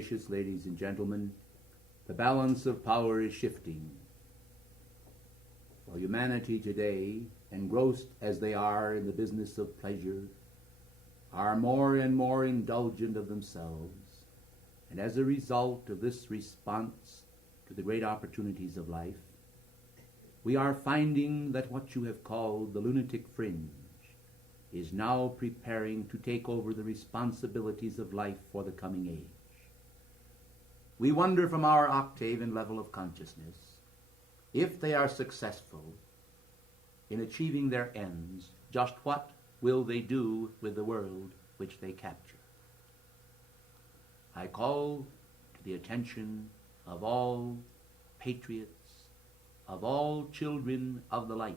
gracious ladies and gentlemen, the balance of power is shifting. For humanity today, engrossed as they are in the business of pleasure, are more and more indulgent of themselves, and as a result of this response to the great opportunities of life, we are finding that what you have called the lunatic fringe is now preparing to take over the responsibilities of life for the coming age. We wonder from our octave and level of consciousness, if they are successful in achieving their ends, just what will they do with the world which they capture? I call to the attention of all patriots, of all children of the light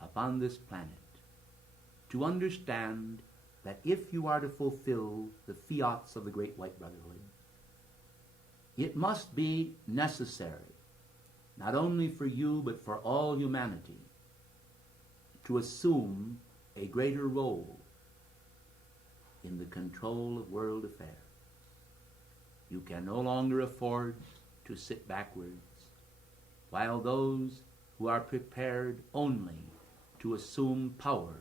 upon this planet, to understand that if you are to fulfill the fiats of the Great White Brotherhood, it must be necessary, not only for you but for all humanity, to assume a greater role in the control of world affairs. You can no longer afford to sit backwards, while those who are prepared only to assume power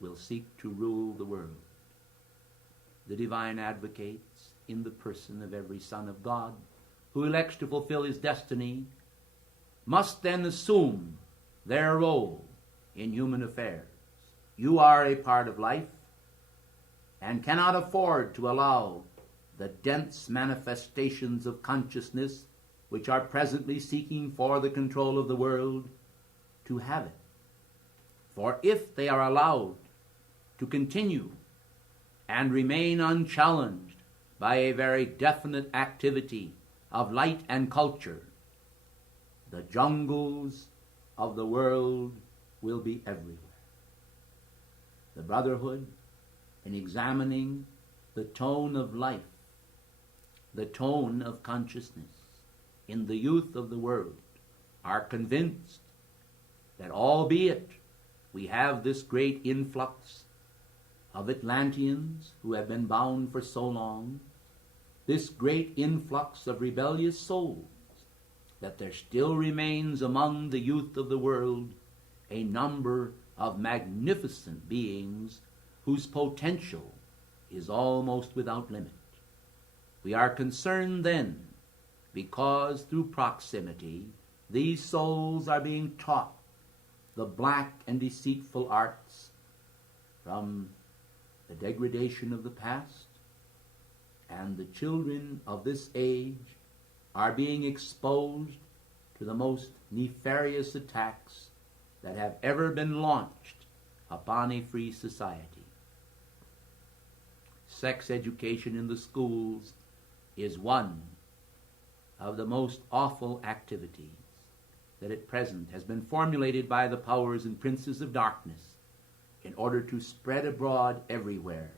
will seek to rule the world. The divine advocates, in the person of every son of God, who elects to fulfill his destiny, must then assume their role in human affairs. You are a part of life and cannot afford to allow the dense manifestations of consciousness which are presently seeking for the control of the world to have it. For if they are allowed to continue and remain unchallenged by a very definite activity of light and culture, the jungles of the world will be everywhere. The Brotherhood, in examining the tone of life, the tone of consciousness in the youth of the world, are convinced that albeit we have this great influx of Atlanteans who have been bound for so long, this great influx of rebellious souls, that there still remains among the youth of the world a number of magnificent beings whose potential is almost without limit. We are concerned then because through proximity these souls are being taught the black and deceitful arts from the degradation of the past, and the children of this age are being exposed to the most nefarious attacks that have ever been launched upon a free society. Sex education in the schools is one of the most awful activities that at present has been formulated by the powers and princes of darkness in order to spread abroad everywhere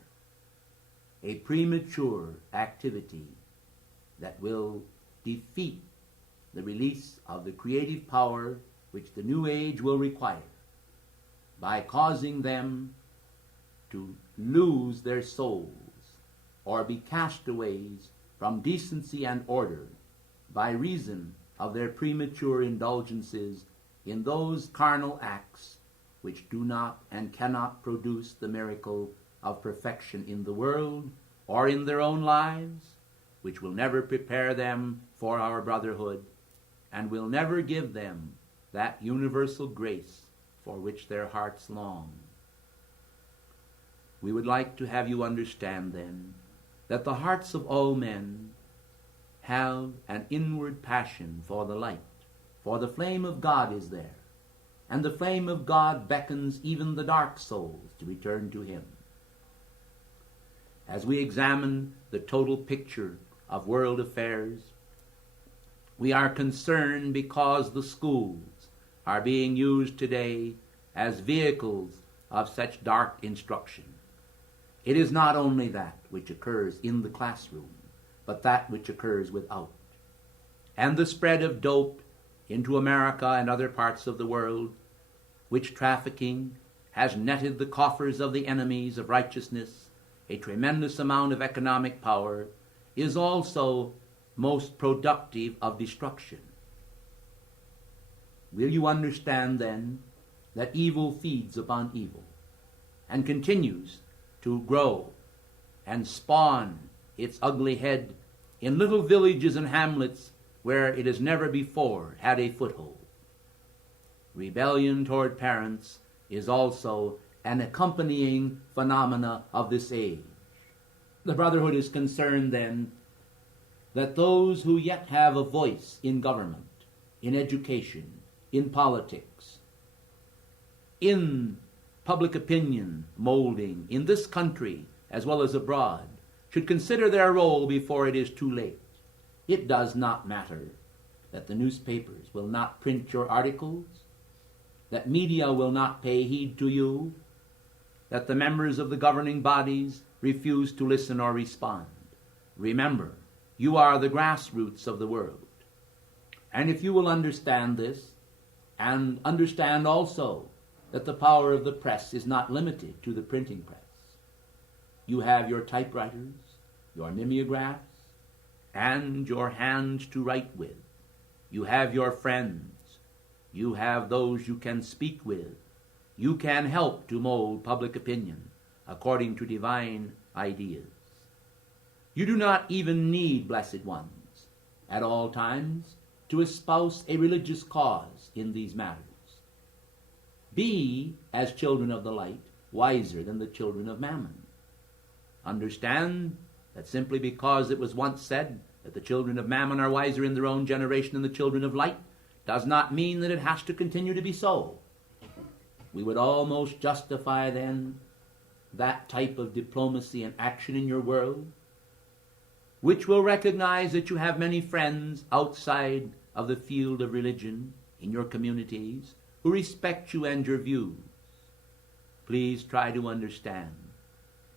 a premature activity that will defeat the release of the creative power which the new age will require, by causing them to lose their souls or be castaways from decency and order by reason of their premature indulgences in those carnal acts which do not and cannot produce the miracle of perfection in the world or in their own lives, which will never prepare them for our brotherhood and will never give them that universal grace for which their hearts long. We would like to have you understand then that the hearts of all men have an inward passion for the light, for the flame of God is there, and the flame of God beckons even the dark souls to return to him. As we examine the total picture of world affairs, we are concerned because the schools are being used today as vehicles of such dark instruction. It is not only that which occurs in the classroom, but that which occurs without. And the spread of dope into America and other parts of the world, which trafficking has netted the coffers of the enemies of righteousness a tremendous amount of economic power, is also most productive of destruction. Will you understand then that evil feeds upon evil and continues to grow and spawn its ugly head in little villages and hamlets where it has never before had a foothold? Rebellion toward parents is also an accompanying phenomena of this age. The Brotherhood is concerned then that those who yet have a voice in government, in education, in politics, in public opinion molding, in this country as well as abroad, should consider their role before it is too late. It does not matter that the newspapers will not print your articles, that media will not pay heed to you, that the members of the governing bodies refuse to listen or respond. Remember, you are the grassroots of the world. And if you will understand this, and understand also that the power of the press is not limited to the printing press. You have your typewriters, your mimeographs, and your hands to write with. You have your friends. You have those you can speak with. You can help to mold public opinion according to divine ideas. You do not even need, blessed ones, at all times to espouse a religious cause in these matters. Be, as children of the light, wiser than the children of mammon. Understand that simply because it was once said that the children of mammon are wiser in their own generation than the children of light, does not mean that it has to continue to be so. We would almost justify then that type of diplomacy and action in your world, which will recognize that you have many friends outside of the field of religion in your communities who respect you and your views. Please try to understand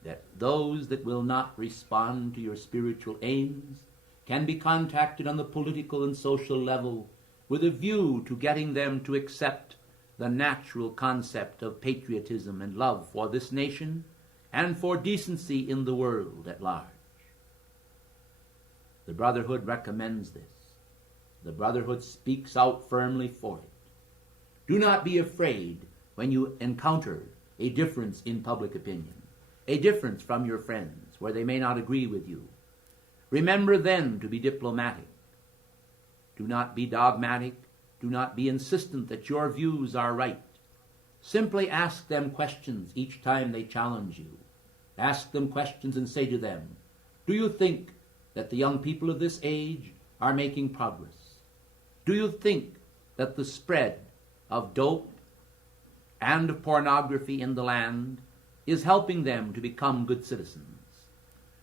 that those that will not respond to your spiritual aims can be contacted on the political and social level with a view to getting them to accept the natural concept of patriotism and love for this nation and for decency in the world at large. The Brotherhood recommends this. The Brotherhood speaks out firmly for it. Do not be afraid when you encounter a difference in public opinion, a difference from your friends where they may not agree with you. Remember then to be diplomatic. Do not be dogmatic. Do not be insistent that your views are right. Simply ask them questions each time they challenge you. Ask them questions and say to them, do you think that the young people of this age are making progress? Do you think that the spread of dope and of pornography in the land is helping them to become good citizens?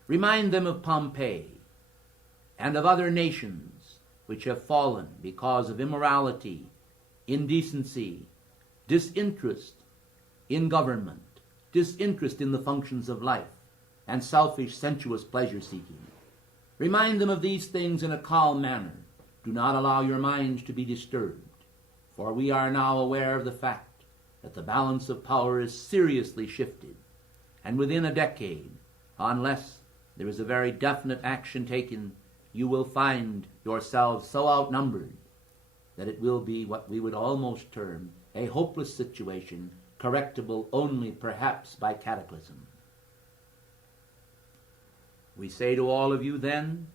Remind them of Pompeii and of other nations which have fallen because of immorality, indecency, disinterest in government, disinterest in the functions of life, and selfish, sensuous pleasure-seeking. Remind them of these things in a calm manner. Do not allow your minds to be disturbed, for we are now aware of the fact that the balance of power is seriously shifted, and within a decade, unless there is a very definite action taken, you will find yourselves so outnumbered that it will be what we would almost term a hopeless situation, correctable only perhaps by cataclysm. We say to all of you then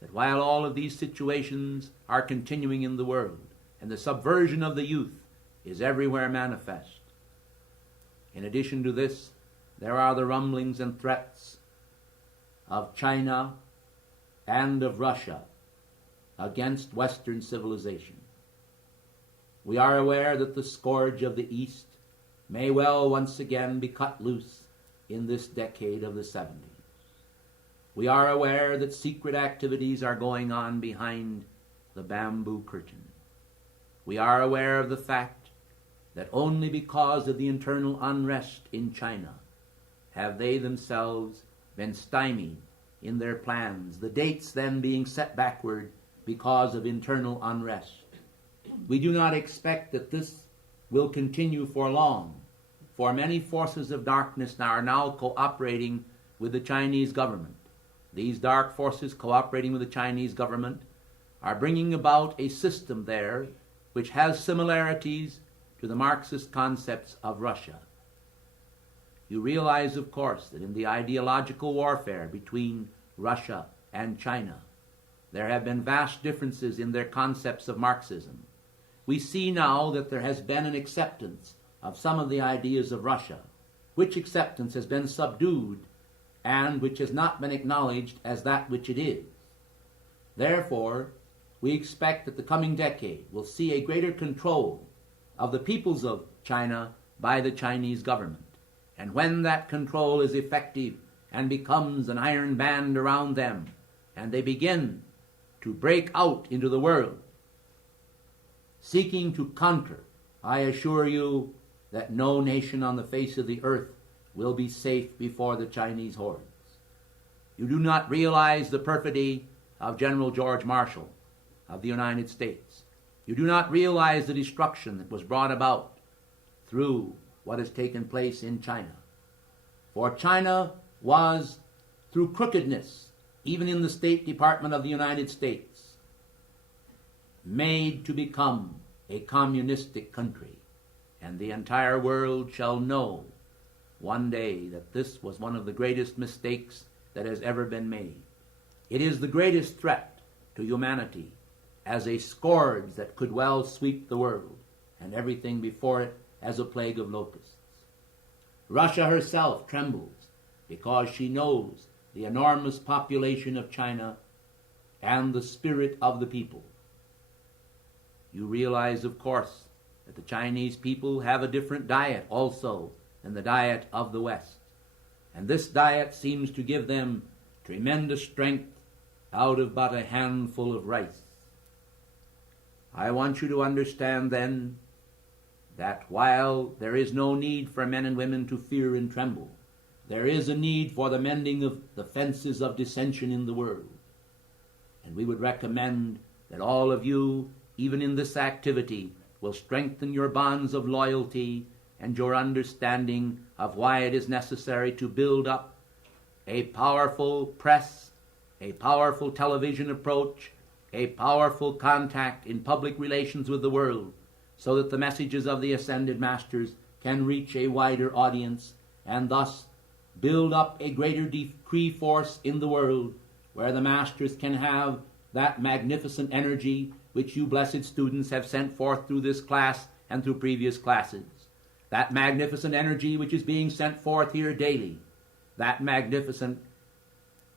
that while all of these situations are continuing in the world and the subversion of the youth is everywhere manifest, in addition to this, there are the rumblings and threats of China and of Russia against Western civilization. We are aware that the scourge of the East may well once again be cut loose in this decade of the 70s. We are aware that secret activities are going on behind the bamboo curtain. We are aware of the fact that only because of the internal unrest in China have they themselves been stymied in their plans, the dates then being set backward because of internal unrest. We do not expect that this will continue for long, for many forces of darkness are now cooperating with the Chinese government. These dark forces cooperating with the Chinese government are bringing about a system there which has similarities to the Marxist concepts of Russia. You realize, of course, that in the ideological warfare between Russia and China, there have been vast differences in their concepts of Marxism. We see now that there has been an acceptance of some of the ideas of Russia, which acceptance has been subdued and which has not been acknowledged as that which it is. Therefore, we expect that the coming decade will see a greater control of the peoples of China by the Chinese government. And when that control is effective and becomes an iron band around them, and they begin to break out into the world, seeking to conquer, I assure you that no nation on the face of the earth will be safe before the Chinese hordes. You do not realize the perfidy of General George Marshall of the United States. You do not realize the destruction that was brought about through what has taken place in China. For China was, through crookedness, even in the State Department of the United States, made to become a communistic country. And the entire world shall know one day that this was one of the greatest mistakes that has ever been made. It is the greatest threat to humanity as a scourge that could well sweep the world and everything before it as a plague of locusts. Russia herself trembles because she knows the enormous population of China and the spirit of the people. You realize, of course, that the Chinese people have a different diet also than the diet of the West. And this diet seems to give them tremendous strength out of but a handful of rice. I want you to understand then that while there is no need for men and women to fear and tremble, there is a need for the mending of the fences of dissension in the world. And we would recommend that all of you, even in this activity, will strengthen your bonds of loyalty and your understanding of why it is necessary to build up a powerful press, a powerful television approach, a powerful contact in public relations with the world, so that the messages of the Ascended Masters can reach a wider audience and thus build up a greater decree force in the world where the Masters can have that magnificent energy which you blessed students have sent forth through this class and through previous classes. That magnificent energy which is being sent forth here daily. That magnificent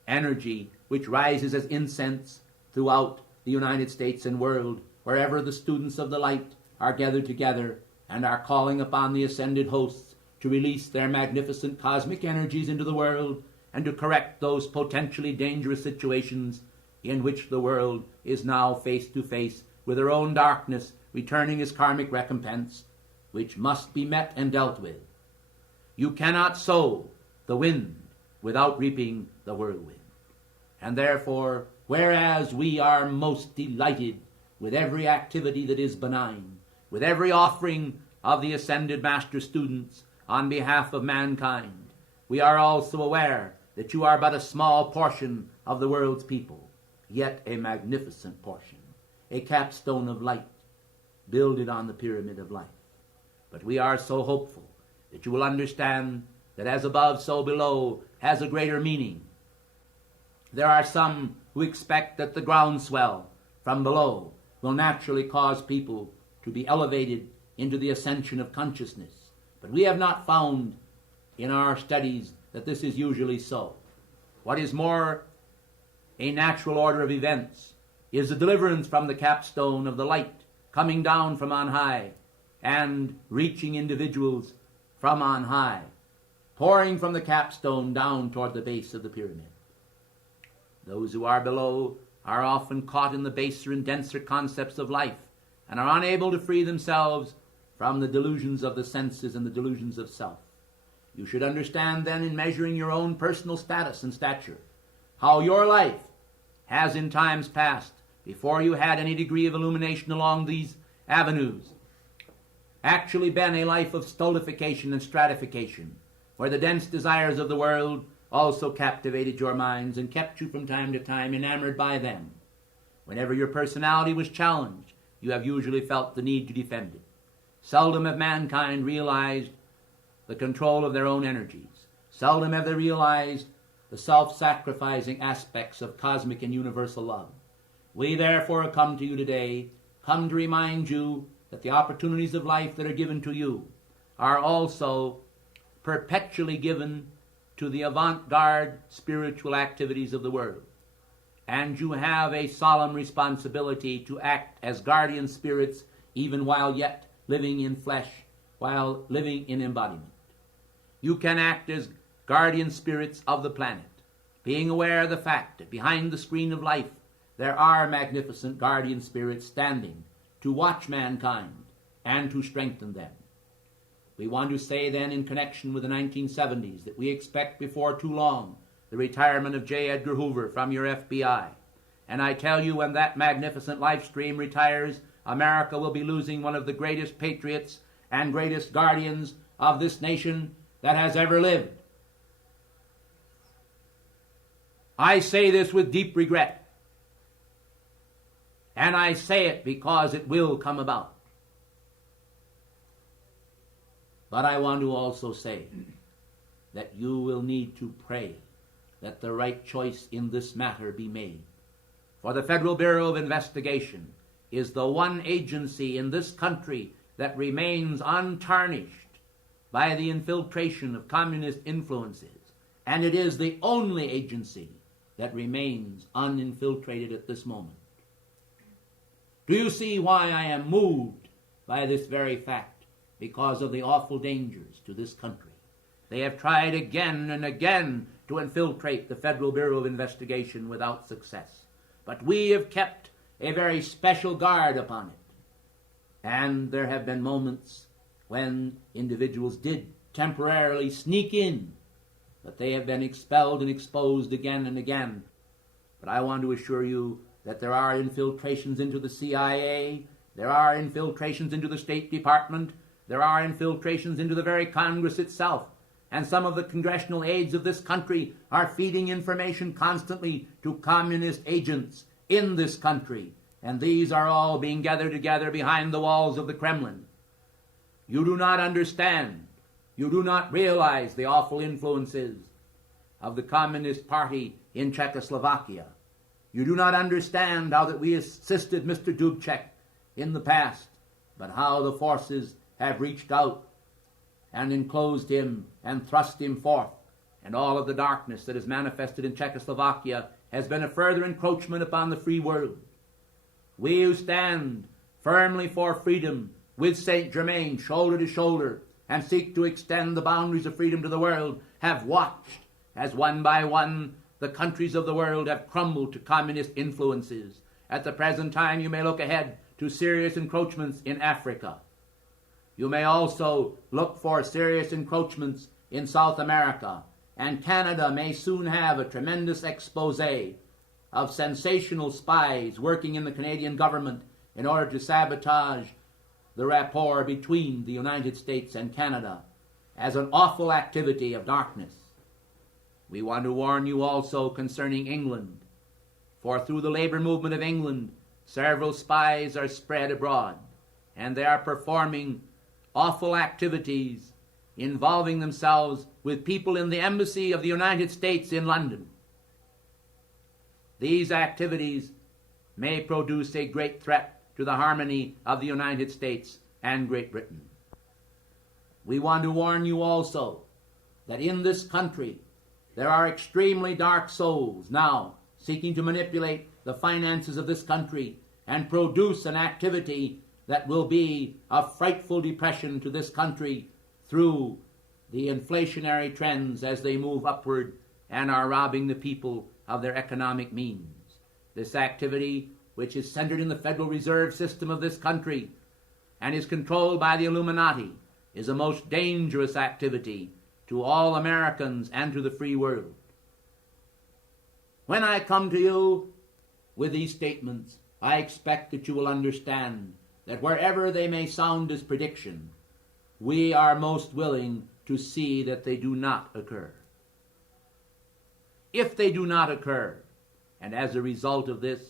energy which rises as incense throughout the United States and world, wherever the students of the light are gathered together and are calling upon the ascended hosts to release their magnificent cosmic energies into the world and to correct those potentially dangerous situations in which the world is now face to face with their own darkness, returning as karmic recompense, which must be met and dealt with. You cannot sow the wind without reaping the whirlwind. And therefore, whereas we are most delighted with every activity that is benign, with every offering of the Ascended Master students on behalf of mankind, we are also aware that you are but a small portion of the world's people, yet a magnificent portion, a capstone of light, builded on the pyramid of life. But we are so hopeful that you will understand that as above, so below has a greater meaning. There are some who expect that the groundswell from below will naturally cause people to be elevated into the ascension of consciousness. But we have not found in our studies that this is usually so. What is more a natural order of events is the deliverance from the capstone of the light coming down from on high and reaching individuals from on high, pouring from the capstone down toward the base of the pyramid. Those who are below are often caught in the baser and denser concepts of life and are unable to free themselves from the delusions of the senses and the delusions of self. You should understand then, in measuring your own personal status and stature, how your life has in times past, before you had any degree of illumination along these avenues, actually been a life of stultification and stratification, where the dense desires of the world also captivated your minds and kept you from time to time enamored by them. Whenever your personality was challenged, you have usually felt the need to defend it. Seldom have mankind realized the control of their own energies. Seldom have they realized the self-sacrificing aspects of cosmic and universal love. We therefore come to you today, come to remind you that the opportunities of life that are given to you are also perpetually given to the avant-garde spiritual activities of the world. And you have a solemn responsibility to act as guardian spirits even while yet living in flesh, while living in embodiment. You can act as guardian spirits of the planet, being aware of the fact that behind the screen of life there are magnificent guardian spirits standing to watch mankind and to strengthen them. We want to say then, in connection with the 1970s, that we expect before too long the retirement of J. Edgar Hoover from your FBI. And I tell you, when that magnificent life stream retires, America will be losing one of the greatest patriots and greatest guardians of this nation that has ever lived. I say this with deep regret. And I say it because it will come about. But I want to also say that you will need to pray that the right choice in this matter be made. For the Federal Bureau of Investigation is the one agency in this country that remains untarnished by the infiltration of communist influences, and it is the only agency that remains uninfiltrated at this moment. Do you see why I am moved by this very fact? Because of the awful dangers to this country. They have tried again and again to infiltrate the Federal Bureau of Investigation without success. But we have kept a very special guard upon it. And there have been moments when individuals did temporarily sneak in, but they have been expelled and exposed again and again. But I want to assure you that there are infiltrations into the CIA, there are infiltrations into the State Department, there are infiltrations into the very Congress itself, and some of the congressional aides of this country are feeding information constantly to communist agents in this country, and these are all being gathered together behind the walls of the Kremlin. You do not understand, you do not realize the awful influences of the Communist Party in Czechoslovakia. You do not understand how that we assisted Mr. Dubček in the past, but how the forces have reached out and enclosed him and thrust him forth. And all of the darkness that is manifested in Czechoslovakia has been a further encroachment upon the free world. We who stand firmly for freedom with Saint Germain shoulder to shoulder and seek to extend the boundaries of freedom to the world have watched as one by one the countries of the world have crumbled to communist influences. At the present time you may look ahead to serious encroachments in Africa. You may also look for serious encroachments in South America, and Canada may soon have a tremendous expose of sensational spies working in the Canadian government in order to sabotage the rapport between the United States and Canada as an awful activity of darkness. We want to warn you also concerning England, for through the labor movement of England, several spies are spread abroad, and they are performing awful activities involving themselves with people in the embassy of the United States in London. These activities may produce a great threat to the harmony of the United States and Great Britain. We want to warn you also that in this country there are extremely dark souls now seeking to manipulate the finances of this country and produce an activity that will be a frightful depression to this country through the inflationary trends as they move upward and are robbing the people of their economic means. This activity, which is centered in the Federal Reserve System of this country and is controlled by the Illuminati, is a most dangerous activity to all Americans and to the free world. When I come to you with these statements, I expect that you will understand that wherever they may sound as prediction, we are most willing to see that they do not occur. if they do not occur. And as a result of this,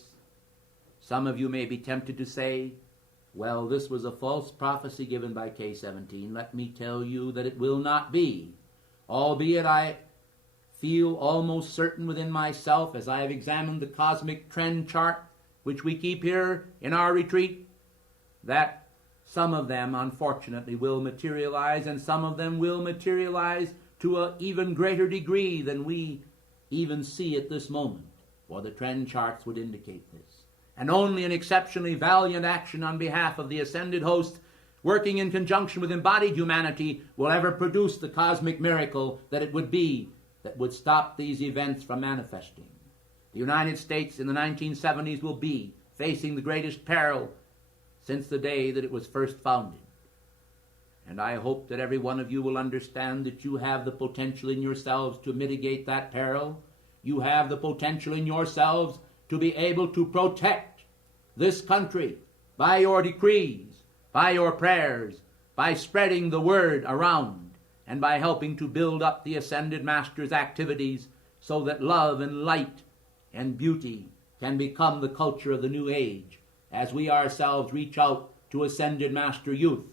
some of you may be tempted to say, well, this was a false prophecy given by K-17. Let me tell you that it will not be. Albeit I feel almost certain within myself, as I have examined the cosmic trend chart, which we keep here in our retreat, that some of them, unfortunately, will materialize, and some of them will materialize to an even greater degree than we even see at this moment, for the trend charts would indicate this. And only an exceptionally valiant action on behalf of the ascended host, working in conjunction with embodied humanity, will ever produce the cosmic miracle that it would be that would stop these events from manifesting. The United States in the 1970s will be facing the greatest peril since the day that it was first founded. And I hope that every one of you will understand that you have the potential in yourselves to mitigate that peril. You have the potential in yourselves to be able to protect this country by your decrees, by your prayers, by spreading the word around, and by helping to build up the Ascended Master's activities so that love and light and beauty can become the culture of the new age, as we ourselves reach out to Ascended Master youth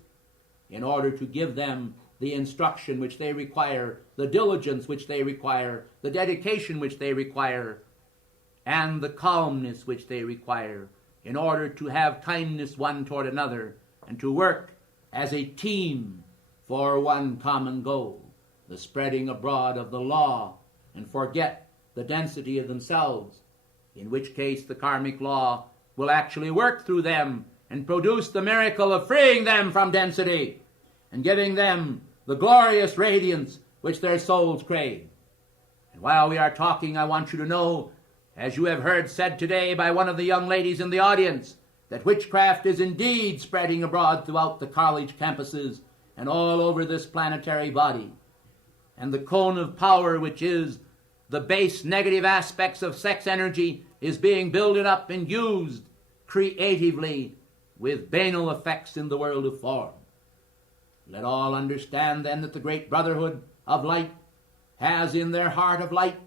in order to give them the instruction which they require, the diligence which they require, the dedication which they require, and the calmness which they require in order to have kindness one toward another and to work as a team for one common goal, the spreading abroad of the law, and forget the density of themselves, in which case the karmic law will actually work through them and produce the miracle of freeing them from density and giving them the glorious radiance which their souls crave. And while we are talking, I want you to know, as you have heard said today by one of the young ladies in the audience, that witchcraft is indeed spreading abroad throughout the college campuses and all over this planetary body. And the cone of power, which is the base negative aspects of sex energy, is being built up and used creatively with banal effects in the world of form. Let all understand then that the great brotherhood of light has in their heart of light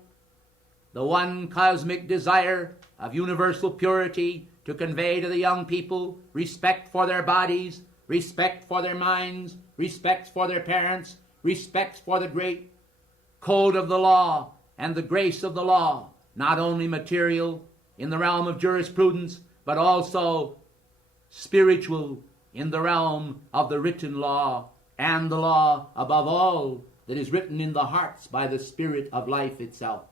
the one cosmic desire of universal purity to convey to the young people respect for their bodies, respect for their minds, respect for their parents, respect for the great code of the law and the grace of the law, not only material in the realm of jurisprudence, but also spiritual in the realm of the written law, and the law above all that is written in the hearts by the Spirit of life itself.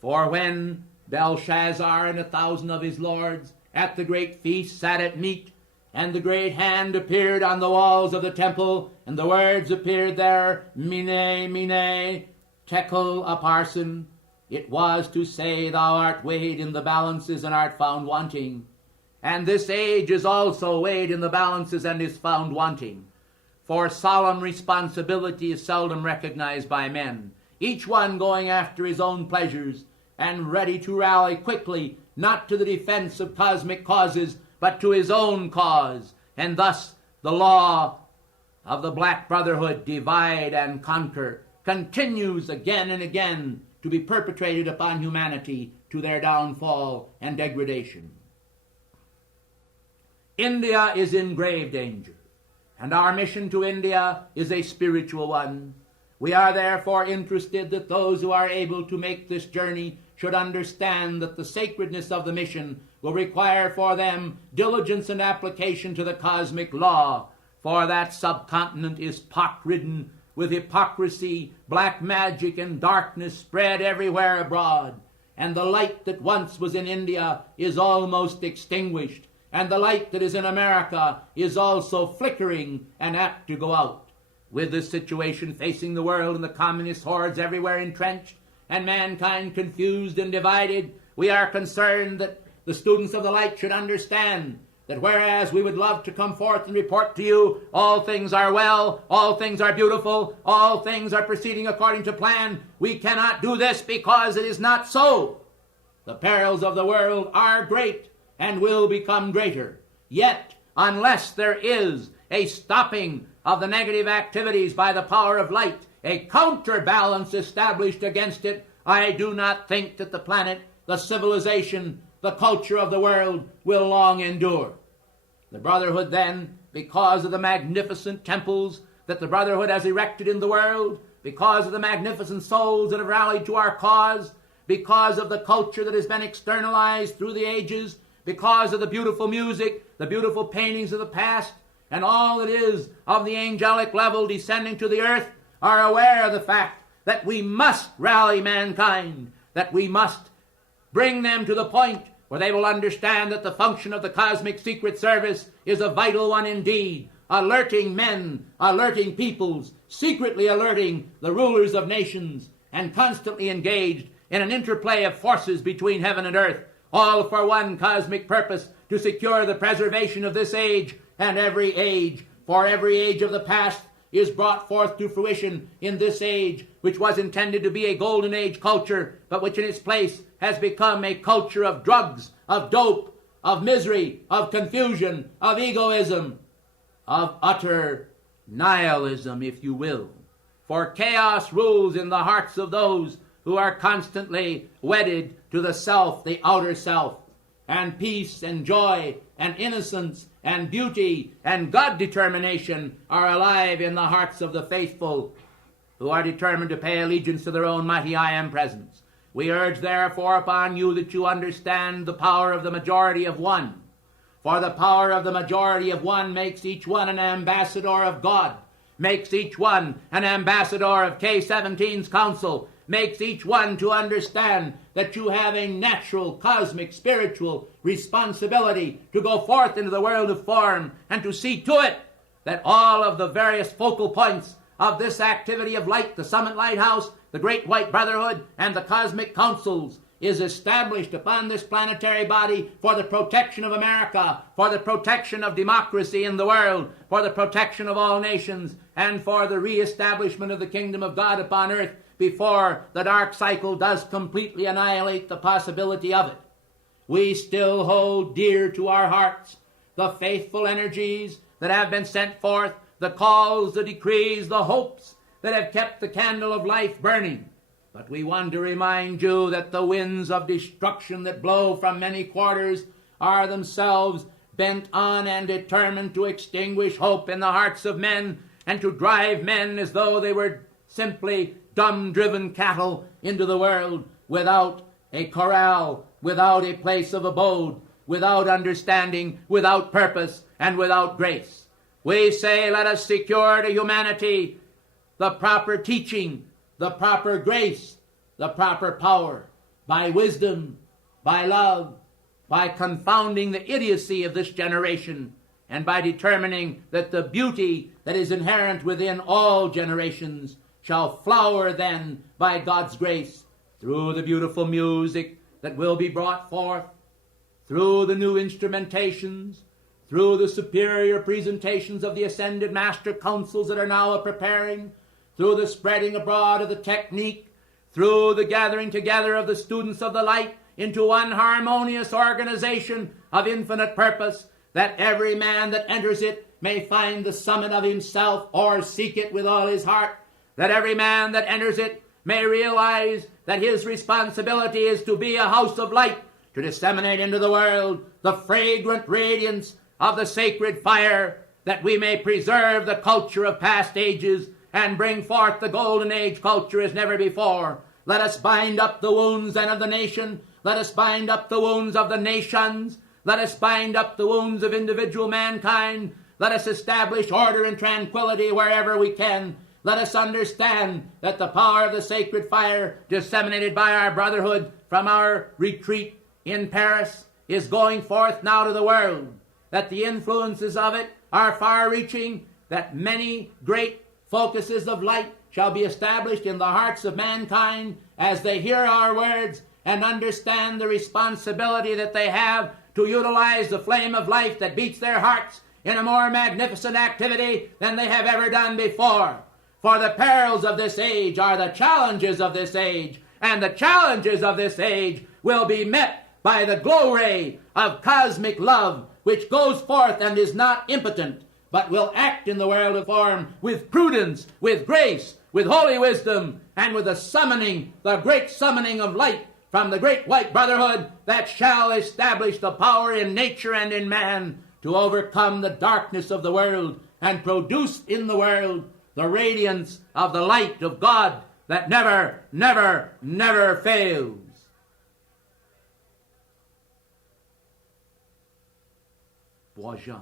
For when Belshazzar and 1,000 of his lords at the great feast sat at meat, and the great hand appeared on the walls of the temple, and the words appeared there, Mene, Mene, Tekel Upharsin, it was to say, thou art weighed in the balances and art found wanting. And this age is also weighed in the balances and is found wanting. For solemn responsibility is seldom recognized by men, each one going after his own pleasures and ready to rally quickly, not to the defense of cosmic causes, but to his own cause. And thus the law of the Black Brotherhood, divide and conquer, continues again and again to be perpetrated upon humanity to their downfall and degradation. India is in grave danger, and our mission to India is a spiritual one. We are therefore interested that those who are able to make this journey should understand that the sacredness of the mission will require for them diligence and application to the cosmic law, for that subcontinent is pock-ridden with hypocrisy, black magic, and darkness spread everywhere abroad. And the light that once was in India is almost extinguished, and the light that is in America is also flickering and apt to go out. With this situation facing the world and the communist hordes everywhere entrenched, and mankind confused and divided, we are concerned that the students of the light should understand that whereas we would love to come forth and report to you all things are well, all things are beautiful, all things are proceeding according to plan, we cannot do this because it is not so. The perils of the world are great and will become greater. Yet, unless there is a stopping of the negative activities by the power of light, a counterbalance established against it, I do not think that the planet, the civilization, the culture of the world will long endure. The Brotherhood then, because of the magnificent temples that the Brotherhood has erected in the world, because of the magnificent souls that have rallied to our cause, because of the culture that has been externalized through the ages, because of the beautiful music, the beautiful paintings of the past, and all that is of the angelic level descending to the earth, are aware of the fact that we must rally mankind, that we must bring them to the point where they will understand that the function of the Cosmic Secret Service is a vital one indeed, alerting men, alerting peoples, secretly alerting the rulers of nations, and constantly engaged in an interplay of forces between heaven and earth, all for one cosmic purpose, to secure the preservation of this age and every age. For every age of the past is brought forth to fruition in this age, which was intended to be a golden age culture, but which in its place has become a culture of drugs, of dope, of misery, of confusion, of egoism, of utter nihilism, if you will. For chaos rules in the hearts of those who are constantly wedded to the self, the outer self, and peace and joy and innocence and beauty and God determination are alive in the hearts of the faithful who are determined to pay allegiance to their own mighty I Am presence. We urge therefore upon you that you understand the power of the majority of one. For the power of the majority of one makes each one an ambassador of God, makes each one an ambassador of K-17's council, makes each one to understand that you have a natural, cosmic, spiritual responsibility to go forth into the world of form and to see to it that all of the various focal points of this activity of light, the Summit Lighthouse, the Great White Brotherhood, and the cosmic councils, is established upon this planetary body for the protection of America, for the protection of democracy in the world, for the protection of all nations, and for the reestablishment of the kingdom of God upon earth before the dark cycle does completely annihilate the possibility of it. We still hold dear to our hearts the faithful energies that have been sent forth, the calls, the decrees, the hopes that have kept the candle of life burning. But we want to remind you that the winds of destruction that blow from many quarters are themselves bent on and determined to extinguish hope in the hearts of men and to drive men as though they were simply dumb-driven cattle into the world without a corral, without a place of abode, without understanding, without purpose, and without grace. We say, let us secure to humanity the proper teaching, the proper grace, the proper power, by wisdom, by love, by confounding the idiocy of this generation, and by determining that the beauty that is inherent within all generations shall flower then by God's grace through the beautiful music that will be brought forth, through the new instrumentations, through the superior presentations of the ascended master councils that are now preparing, through the spreading abroad of the technique, through the gathering together of the students of the light into one harmonious organization of infinite purpose, that every man that enters it may find the summit of himself or seek it with all his heart, that every man that enters it may realize that his responsibility is to be a house of light, to disseminate into the world the fragrant radiance of the sacred fire, that we may preserve the culture of past ages and bring forth the golden age culture as never before. Let us bind up the wounds then of the nation. Let us bind up the wounds of the nations. Let us bind up the wounds of individual mankind. Let us establish order and tranquility wherever we can. Let us understand that the power of the sacred fire disseminated by our brotherhood from our retreat in Paris is going forth now to the world, that the influences of it are far-reaching, that many great focuses of light shall be established in the hearts of mankind as they hear our words and understand the responsibility that they have to utilize the flame of life that beats their hearts in a more magnificent activity than they have ever done before. For the perils of this age are the challenges of this age, and the challenges of this age will be met by the glow ray of cosmic love, which goes forth and is not impotent, but will act in the world of form with prudence, with grace, with holy wisdom, and with the summoning, the great summoning of light from the great white brotherhood that shall establish the power in nature and in man to overcome the darkness of the world and produce in the world the radiance of the light of God that never, never, never fails. Bois-Jean.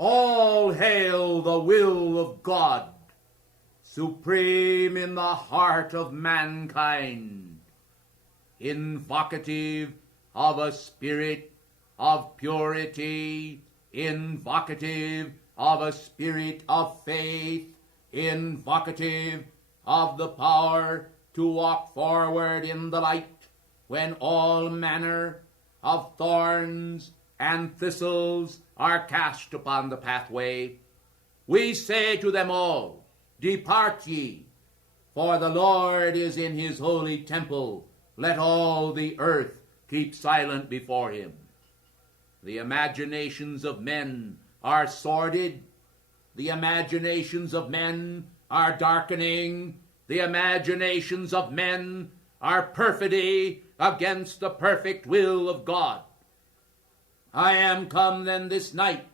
All hail the will of God, supreme in the heart of mankind, invocative of a spirit of purity, invocative of a spirit of faith, invocative of the power to walk forward in the light when all manner of thorns and thistles are cast upon the pathway. We say to them all, depart ye, for the Lord is in his holy temple. Let all the earth keep silent before him. The imaginations of men are sordid. The imaginations of men are darkening. The imaginations of men are perfidy against the perfect will of God. I am come then this night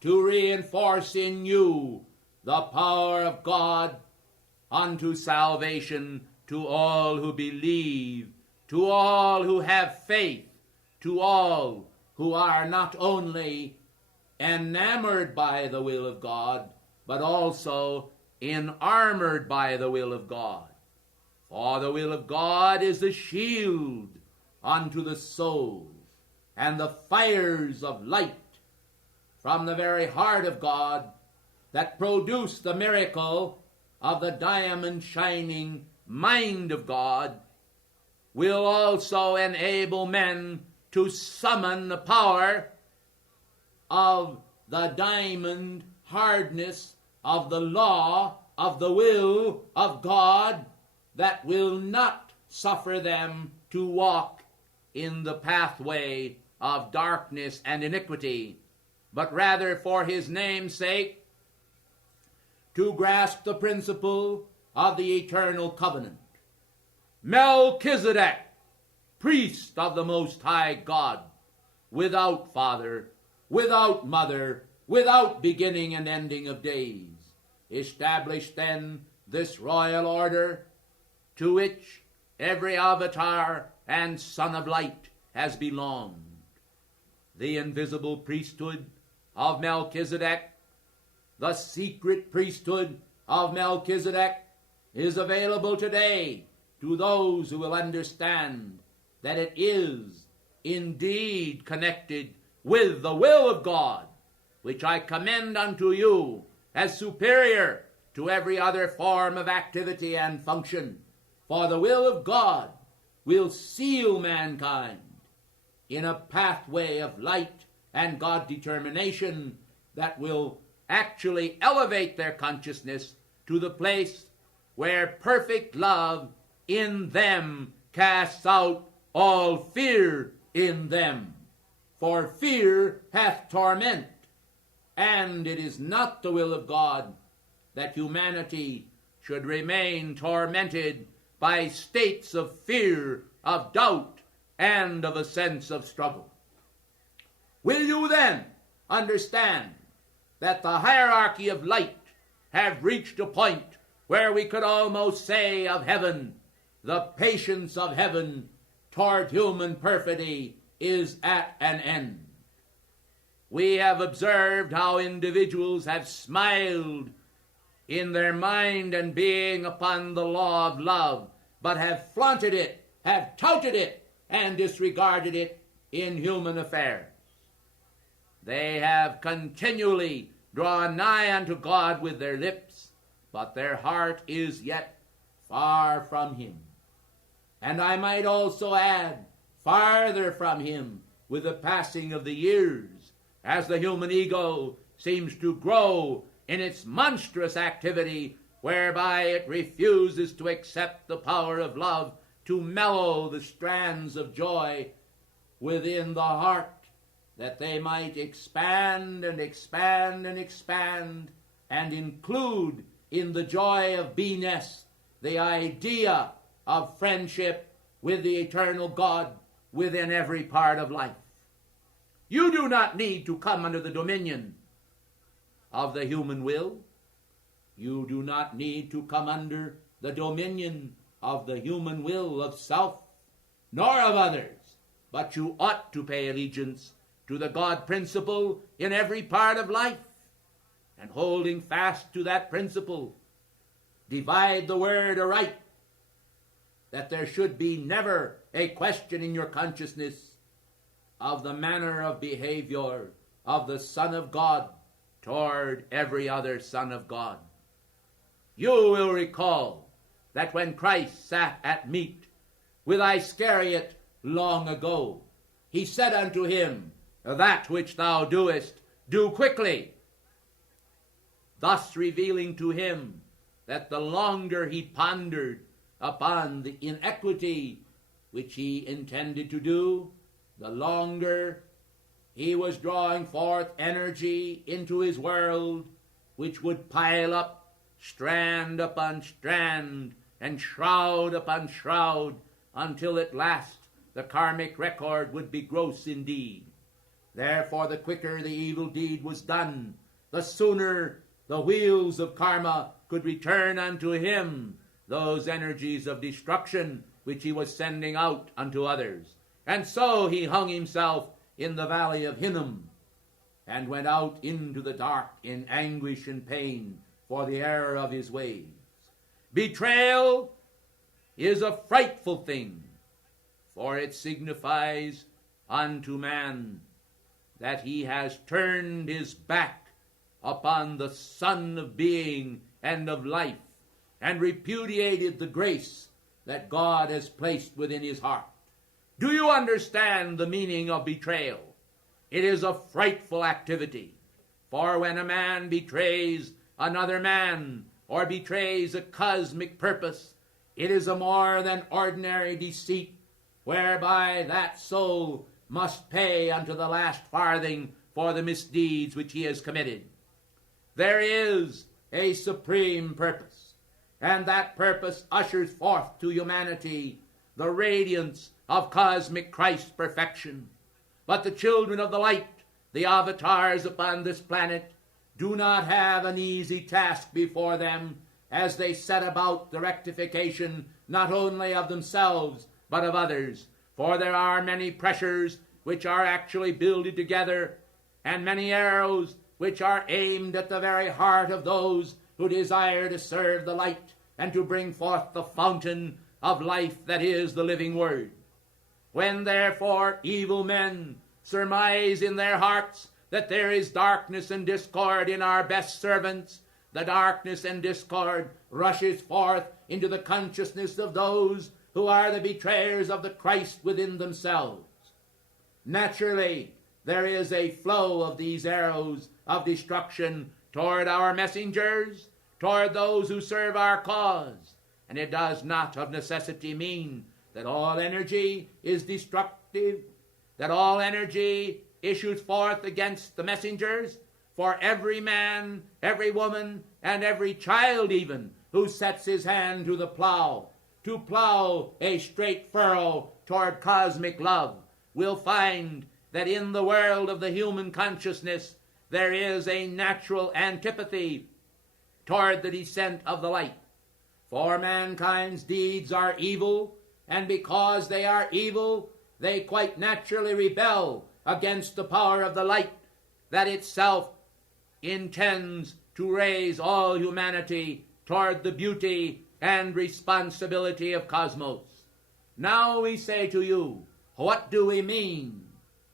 to reinforce in you the power of God unto salvation to all who believe, to all who have faith, to all who are not only enamored by the will of God, but also enarmored by the will of God. For the will of God is the shield unto the soul, and the fires of light from the very heart of God that produce the miracle of the diamond shining mind of God will also enable men to summon the power of the diamond hardness of the law of the will of God that will not suffer them to walk in the pathway of darkness and iniquity, but rather for his name's sake to grasp the principle of the eternal covenant. Melchizedek, priest of the Most High God, without father, without mother, without beginning and ending of days, established then this royal order to which every avatar and son of light has belonged. The invisible priesthood of Melchizedek, the secret priesthood of Melchizedek, is available today to those who will understand that it is indeed connected with the will of God, which I commend unto you as superior to every other form of activity and function. For the will of God will seal mankind in a pathway of light and God determination that will actually elevate their consciousness to the place where perfect love in them casts out all fear in them. For fear hath torment, and it is not the will of God that humanity should remain tormented by states of fear, of doubt, and of a sense of struggle. Will you then understand that the hierarchy of light have reached a point where we could almost say of heaven, the patience of heaven toward human perfidy is at an end? We have observed how individuals have smiled in their mind and being upon the law of love, but have flaunted it, have touted it, and disregarded it in human affairs. They have continually drawn nigh unto God with their lips, but their heart is yet far from him. And I might also add, farther from him with the passing of the years, as the human ego seems to grow in its monstrous activity, whereby it refuses to accept the power of love to mellow the strands of joy within the heart, that they might expand and expand and expand and include in the joy of beingness the idea of friendship with the eternal God within every part of life. You do not need to come under the dominion of the human will. You do not need to come under the dominion of the human will of self, nor of others, but you ought to pay allegiance to the God principle in every part of life, and holding fast to that principle, divide the word aright, that there should be never a question in your consciousness of the manner of behavior of the Son of God toward every other son of God. You will recall that when Christ sat at meat with Iscariot long ago, he said unto him, "That which thou doest, do quickly," thus revealing to him that the longer he pondered upon the inequity which he intended to do, the longer he was drawing forth energy into his world, which would pile up strand upon strand and shroud upon shroud, until at last the karmic record would be gross indeed. Therefore, the quicker the evil deed was done, the sooner the wheels of karma could return unto him those energies of destruction which he was sending out unto others. And so he hung himself in the valley of Hinnom, and went out into the dark in anguish and pain for the error of his ways. Betrayal is a frightful thing, for it signifies unto man that he has turned his back upon the Son of Being and of life, and repudiated the grace that God has placed within his heart. Do you understand the meaning of betrayal? It is a frightful activity. For when a man betrays another man, or betrays a cosmic purpose, it is a more than ordinary deceit whereby that soul must pay unto the last farthing for the misdeeds which he has committed. There is a supreme purpose, and that purpose ushers forth to humanity the radiance of cosmic Christ perfection. But the children of the light, the avatars upon this planet, do not have an easy task before them as they set about the rectification not only of themselves but of others. For there are many pressures which are actually builded together, and many arrows which are aimed at the very heart of those who desire to serve the light and to bring forth the fountain of life that is the living word. When therefore evil men surmise in their hearts that there is darkness and discord in our best servants, the darkness and discord rushes forth into the consciousness of those who are the betrayers of the Christ within themselves. Naturally, there is a flow of these arrows of destruction toward our messengers, toward those who serve our cause, and it does not of necessity mean that all energy is destructive, that all energy issues forth against the messengers. For every man, every woman, and every child even, who sets his hand to the plow, to plow a straight furrow toward cosmic love, will find that in the world of the human consciousness there is a natural antipathy toward the descent of the light. For mankind's deeds are evil, and because they are evil, they quite naturally rebel against the power of the light that itself intends to raise all humanity toward the beauty and responsibility of cosmos. Now we say to you, what do we mean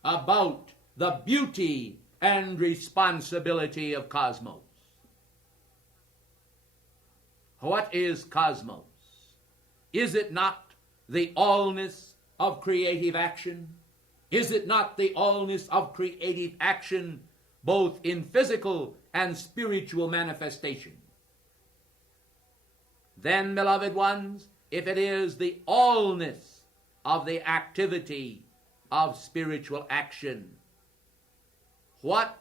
about the beauty and responsibility of cosmos? What is cosmos? Is it not the allness of creative action? Is it not the allness of creative action both in physical and spiritual manifestation? Then, beloved ones, if it is the allness of the activity of spiritual action, what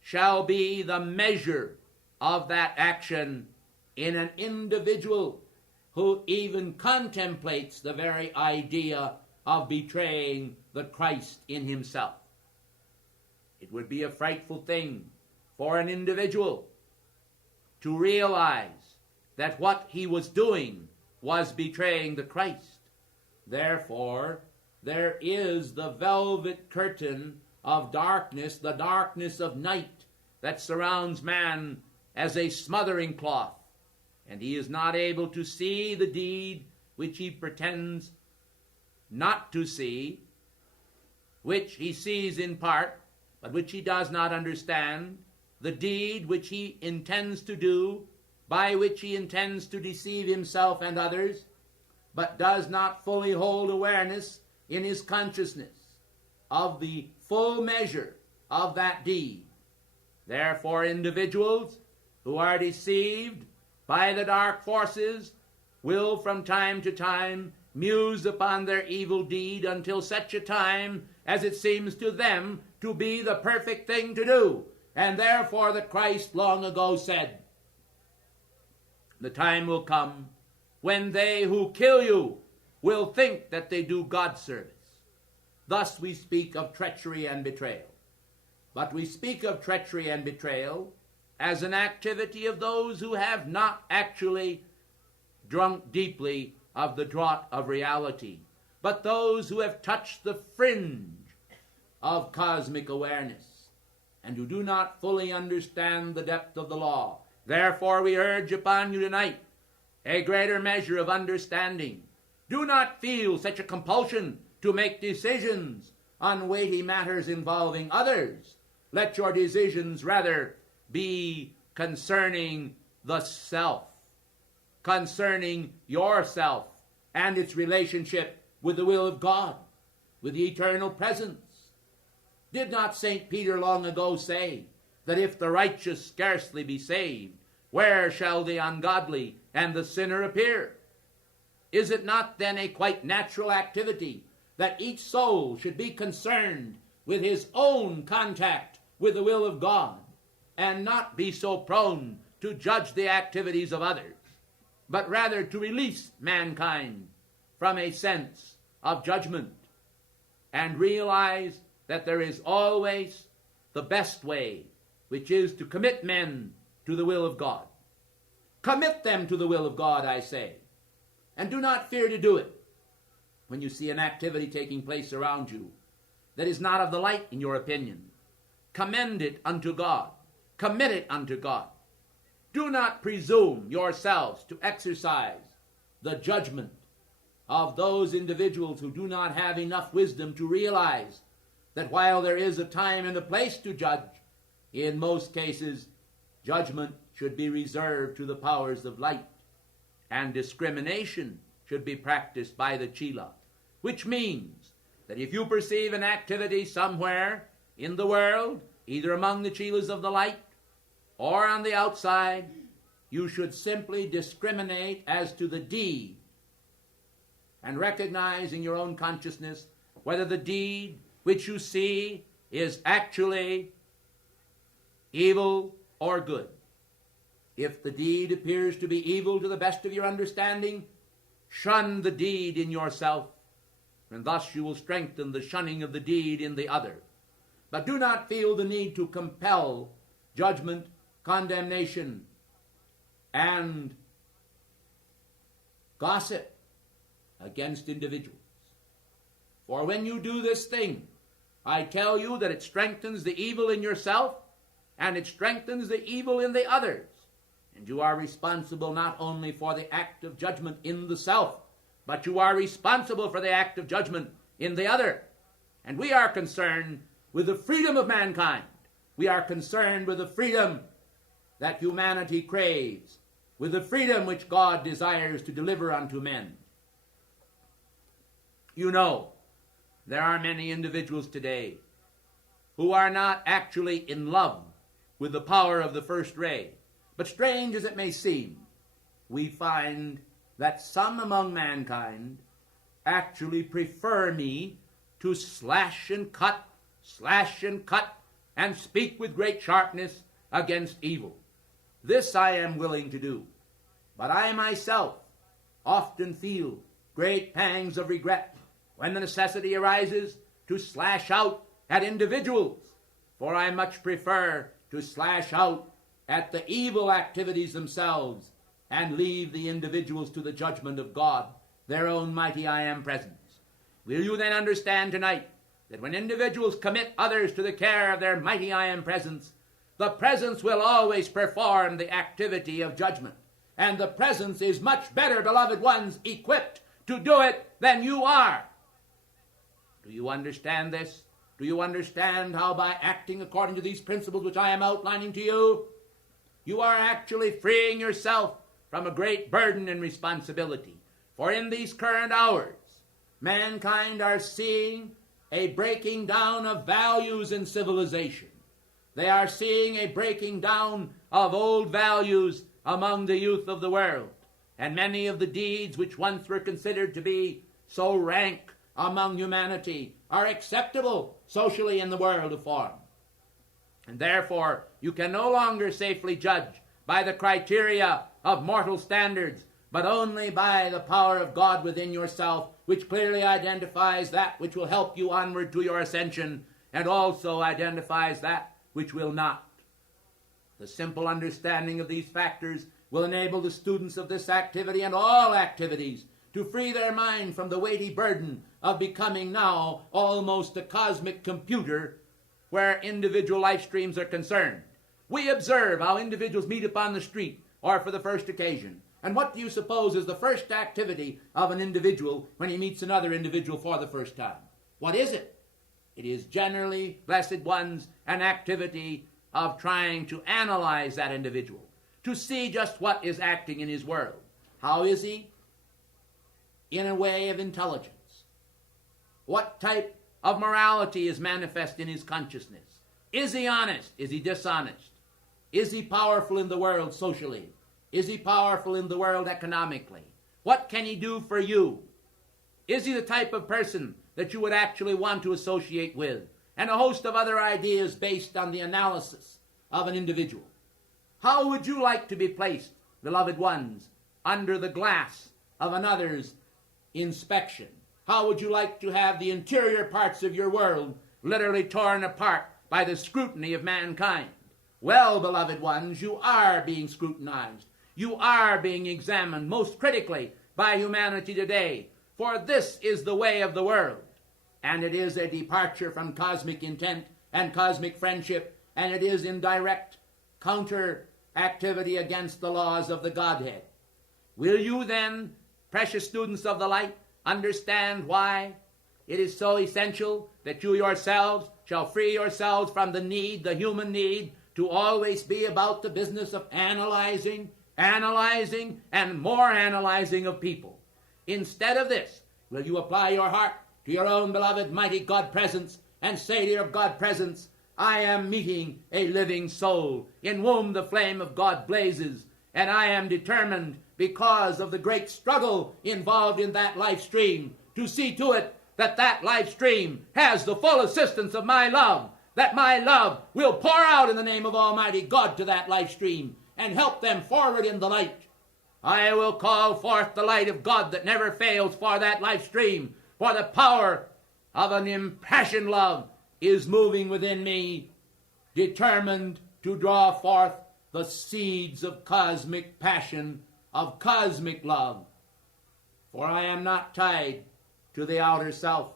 shall be the measure of that action in an individual who even contemplates the very idea of betraying the Christ in himself? It would be a frightful thing for an individual to realize that what he was doing was betraying the Christ. Therefore, there is the velvet curtain of darkness, the darkness of night that surrounds man as a smothering cloth, and he is not able to see the deed which he pretends not to see, which he sees in part, but which he does not understand, the deed which he intends to do, by which he intends to deceive himself and others, but does not fully hold awareness in his consciousness of the full measure of that deed. Therefore, individuals who are deceived by the dark forces will from time to time muse upon their evil deed until such a time as it seems to them to be the perfect thing to do. And therefore the Christ long ago said, the time will come when they who kill you will think that they do God service. Thus we speak of treachery and betrayal. But we speak of treachery and betrayal as an activity of those who have not actually drunk deeply of the draught of reality, but those who have touched the fringe of cosmic awareness and who do not fully understand the depth of the law. Therefore we urge upon you tonight a greater measure of understanding. Do not feel such a compulsion to make decisions on weighty matters involving others. Let your decisions rather be concerning the self, concerning yourself and its relationship with the will of God, with the eternal presence. Did not St. Peter long ago say that if the righteous scarcely be saved, where shall the ungodly and the sinner appear? Is it not then a quite natural activity that each soul should be concerned with his own contact with the will of God, and not be so prone to judge the activities of others, but rather to release mankind from a sense of judgment and realize that there is always the best way, which is to commit men to the will of God. Commit them to the will of God, I say, and do not fear to do it. When you see an activity taking place around you that is not of the light in your opinion, commend it unto God. Commit it unto God. Do not presume yourselves to exercise the judgment of those individuals who do not have enough wisdom to realize that while there is a time and a place to judge, in most cases, judgment should be reserved to the powers of light, and discrimination should be practiced by the Chela, which means that if you perceive an activity somewhere in the world, either among the Chelas of the light or on the outside, you should simply discriminate as to the deed and recognize in your own consciousness whether the deed which you see is actually evil or good. If the deed appears to be evil to the best of your understanding, shun the deed in yourself, and thus you will strengthen the shunning of the deed in the other. But do not feel the need to compel judgment, condemnation, and gossip against individuals. For when you do this thing, I tell you that it strengthens the evil in yourself, and it strengthens the evil in the others. And you are responsible not only for the act of judgment in the self, but you are responsible for the act of judgment in the other. And we are concerned with the freedom of mankind. We are concerned with the freedom that humanity craves, with the freedom which God desires to deliver unto men. You know, there are many individuals today who are not actually in love with the power of the first ray. But strange as it may seem, we find that some among mankind actually prefer me to slash and cut, and speak with great sharpness against evil. This I am willing to do. But I myself often feel great pangs of regret when the necessity arises to slash out at individuals, for I much prefer to slash out at the evil activities themselves and leave the individuals to the judgment of God, their own mighty I Am presence. Will you then understand tonight that when individuals commit others to the care of their mighty I Am presence, the presence will always perform the activity of judgment, and the presence is much better, beloved ones, equipped to do it than you are. Do you understand this? Do you understand how by acting according to these principles which I am outlining to you, you are actually freeing yourself from a great burden and responsibility? For in these current hours, mankind are seeing a breaking down of values in civilization. They are seeing a breaking down of old values among the youth of the world. And many of the deeds which once were considered to be so rank among humanity are acceptable socially in the world of form. And therefore, you can no longer safely judge by the criteria of mortal standards, but only by the power of God within yourself, which clearly identifies that which will help you onward to your ascension, and also identifies that which will not. The simple understanding of these factors will enable the students of this activity and all activities to free their mind from the weighty burden of becoming now almost a cosmic computer where individual life streams are concerned. We observe how individuals meet upon the street or for the first occasion. And what do you suppose is the first activity of an individual when he meets another individual for the first time? What is it? It is generally, blessed ones, an activity of trying to analyze that individual, to see just what is acting in his world. How is he? In a way of intelligence. What type of morality is manifest in his consciousness? Is he honest? Is he dishonest? Is he powerful in the world socially? Is he powerful in the world economically? What can he do for you? Is he the type of person that you would actually want to associate with? And a host of other ideas based on the analysis of an individual. How would you like to be placed, beloved ones, under the glass of another's inspection? How would you like to have the interior parts of your world literally torn apart by the scrutiny of mankind? Well, beloved ones, you are being scrutinized. You are being examined most critically by humanity today. For this is the way of the world. And it is a departure from cosmic intent and cosmic friendship, and it is in direct counter activity against the laws of the Godhead. Will you then, precious students of the light, understand why it is so essential that you yourselves shall free yourselves from the need, the human need, to always be about the business of analyzing, and more analyzing of people? Instead of this, will you apply your heart to your own beloved mighty God presence and say to your God presence, I am meeting a living soul in whom the flame of God blazes, and I am determined, because of the great struggle involved in that life stream, to see to it that that life stream has the full assistance of my love, that my love will pour out in the name of Almighty God to that life stream and help them forward in the light. I will call forth the light of God that never fails for that life stream, for the power of an impassioned love is moving within me, determined to draw forth the seeds of cosmic passion, of cosmic love. For I am not tied to the outer self,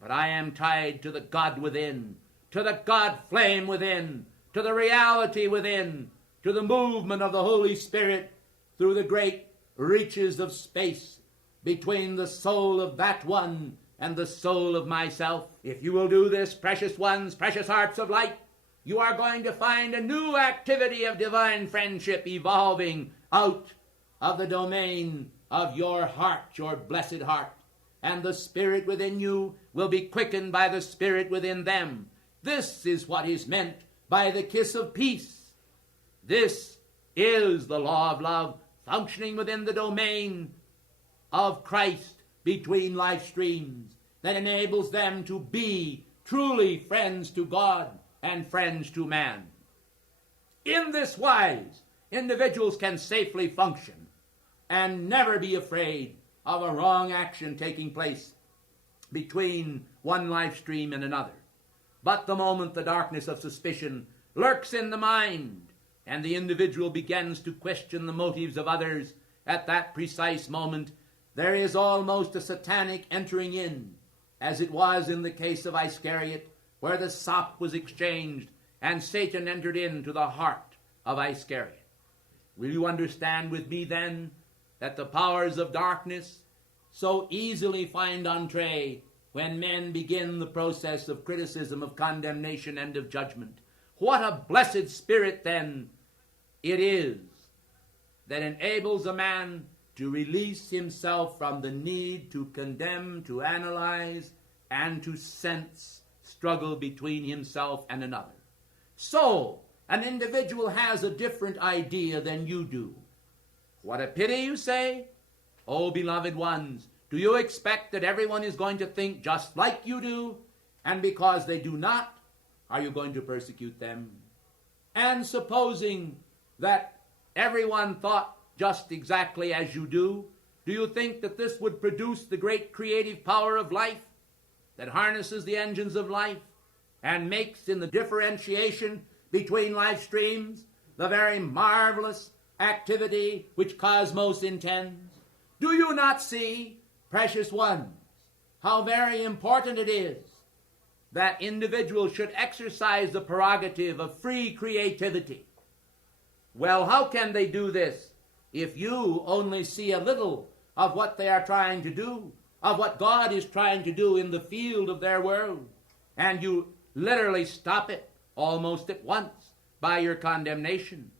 but I am tied to the God within, to the God flame within, to the reality within, to the movement of the Holy Spirit through the great reaches of space between the soul of that one and the soul of myself. If you will do this, precious ones, precious hearts of light, you are going to find a new activity of divine friendship evolving out of the domain of your heart, your blessed heart. And the spirit within you will be quickened by the spirit within them. This is what is meant by the kiss of peace. This is the law of love functioning within the domain of Christ between life streams that enables them to be truly friends to God and friends to man. In this wise, individuals can safely function and never be afraid of a wrong action taking place between one life stream and another. But the moment the darkness of suspicion lurks in the mind and the individual begins to question the motives of others, at that precise moment there is almost a satanic entering in, as it was in the case of Iscariot, where the sop was exchanged and Satan entered into the heart of Iscariot. Will you understand with me then that the powers of darkness so easily find entree when men begin the process of criticism, of condemnation, and of judgment? What a blessed spirit then it is that enables a man to release himself from the need to condemn, to analyze, and to sense struggle between himself and another. So, an individual has a different idea than you do. What a pity, you say? Oh, beloved ones, do you expect that everyone is going to think just like you do? And because they do not, are you going to persecute them? And supposing that everyone thought just exactly as you do you think that this would produce the great creative power of life that harnesses the engines of life and makes in the differentiation between life streams the very marvelous activity which Cosmos intends? Do you not see, precious ones, how very important it is that individuals should exercise the prerogative of free creativity? Well, how can they do this if you only see a little of what they are trying to do, of what God is trying to do in the field of their world, and you literally stop it almost at once by your condemnation,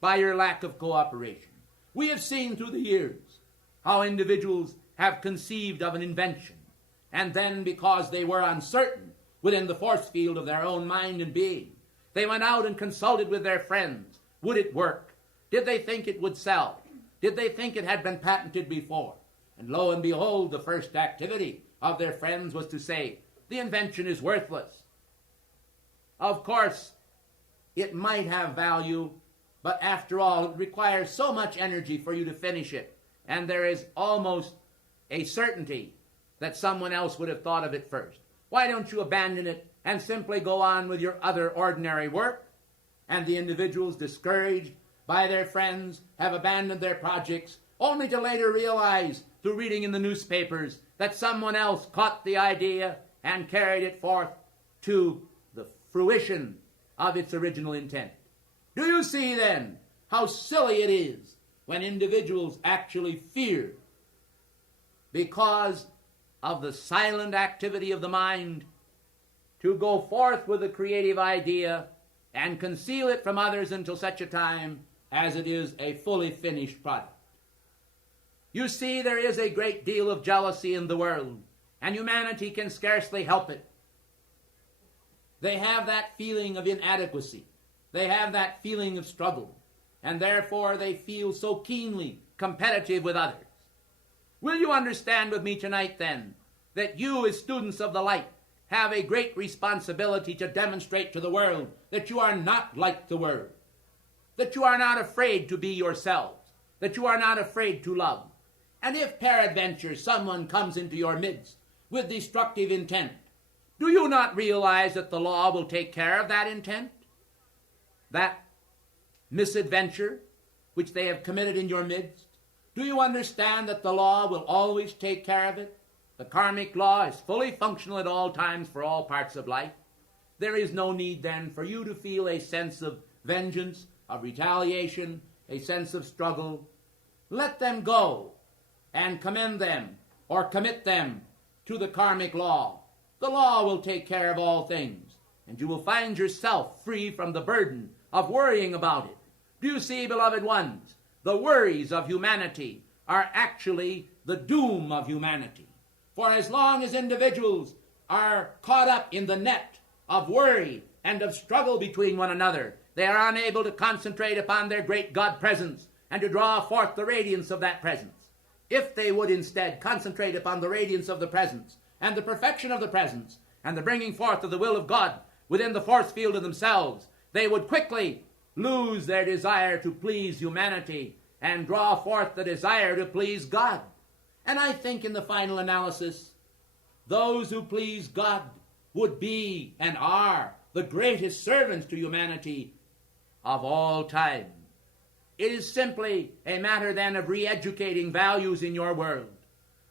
by your lack of cooperation? We have seen through the years how individuals have conceived of an invention, and then because they were uncertain within the force field of their own mind and being, they went out and consulted with their friends. Would it work? Did they think it would sell? Did they think it had been patented before? And lo and behold, the first activity of their friends was to say, the invention is worthless. Of course, it might have value, but after all, it requires so much energy for you to finish it. And there is almost a certainty that someone else would have thought of it first. Why don't you abandon it and simply go on with your other ordinary work? And the individuals, discouraged by their friends, have abandoned their projects, only to later realize, through reading in the newspapers, that someone else caught the idea and carried it forth to the fruition of its original intent. Do you see, then, how silly it is when individuals actually fear, because of the silent activity of the mind, to go forth with a creative idea and conceal it from others until such a time as it is a fully finished product? You see, there is a great deal of jealousy in the world, and humanity can scarcely help it. They have that feeling of inadequacy. They have that feeling of struggle, and therefore they feel so keenly competitive with others. Will you understand with me tonight, then, that you as students of the light have a great responsibility to demonstrate to the world that you are not like the world, that you are not afraid to be yourselves, that you are not afraid to love. And if peradventure someone comes into your midst with destructive intent, do you not realize that the law will take care of that intent, that misadventure which they have committed in your midst? Do you understand that the law will always take care of it? The karmic law is fully functional at all times for all parts of life. There is no need then for you to feel a sense of vengeance, of retaliation, a sense of struggle. Let them go and commend them or commit them to the karmic law. The law will take care of all things, and you will find yourself free from the burden of worrying about it. Do you see, beloved ones, the worries of humanity are actually the doom of humanity. For as long as individuals are caught up in the net of worry and of struggle between one another, they are unable to concentrate upon their great God presence and to draw forth the radiance of that presence. If they would instead concentrate upon the radiance of the presence and the perfection of the presence and the bringing forth of the will of God within the force field of themselves, they would quickly lose their desire to please humanity and draw forth the desire to please God. And I think in the final analysis, those who please God would be and are the greatest servants to humanity of all time. It is simply a matter then of re-educating values in your world,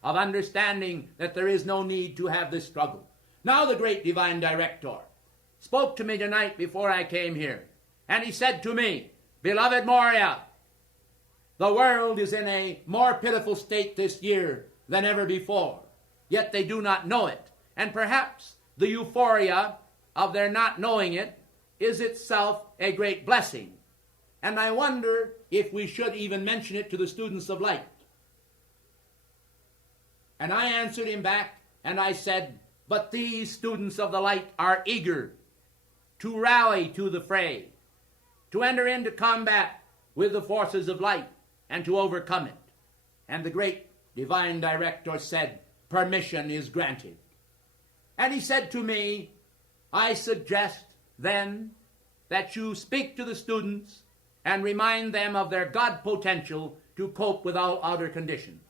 of understanding that there is no need to have this struggle. Now the great divine director spoke to me tonight before I came here, and he said to me, "Beloved Moria, the world is in a more pitiful state this year than ever before, yet they do not know it, and perhaps the euphoria of their not knowing it is itself a great blessing. And I wonder if we should even mention it to the students of light." And I answered him back, and I said, "But these students of the light are eager to rally to the fray, to enter into combat with the forces of light, and to overcome it." And the great divine director said, "Permission is granted." And he said to me, "I suggest then that you speak to the students and remind them of their God potential to cope with all other conditions.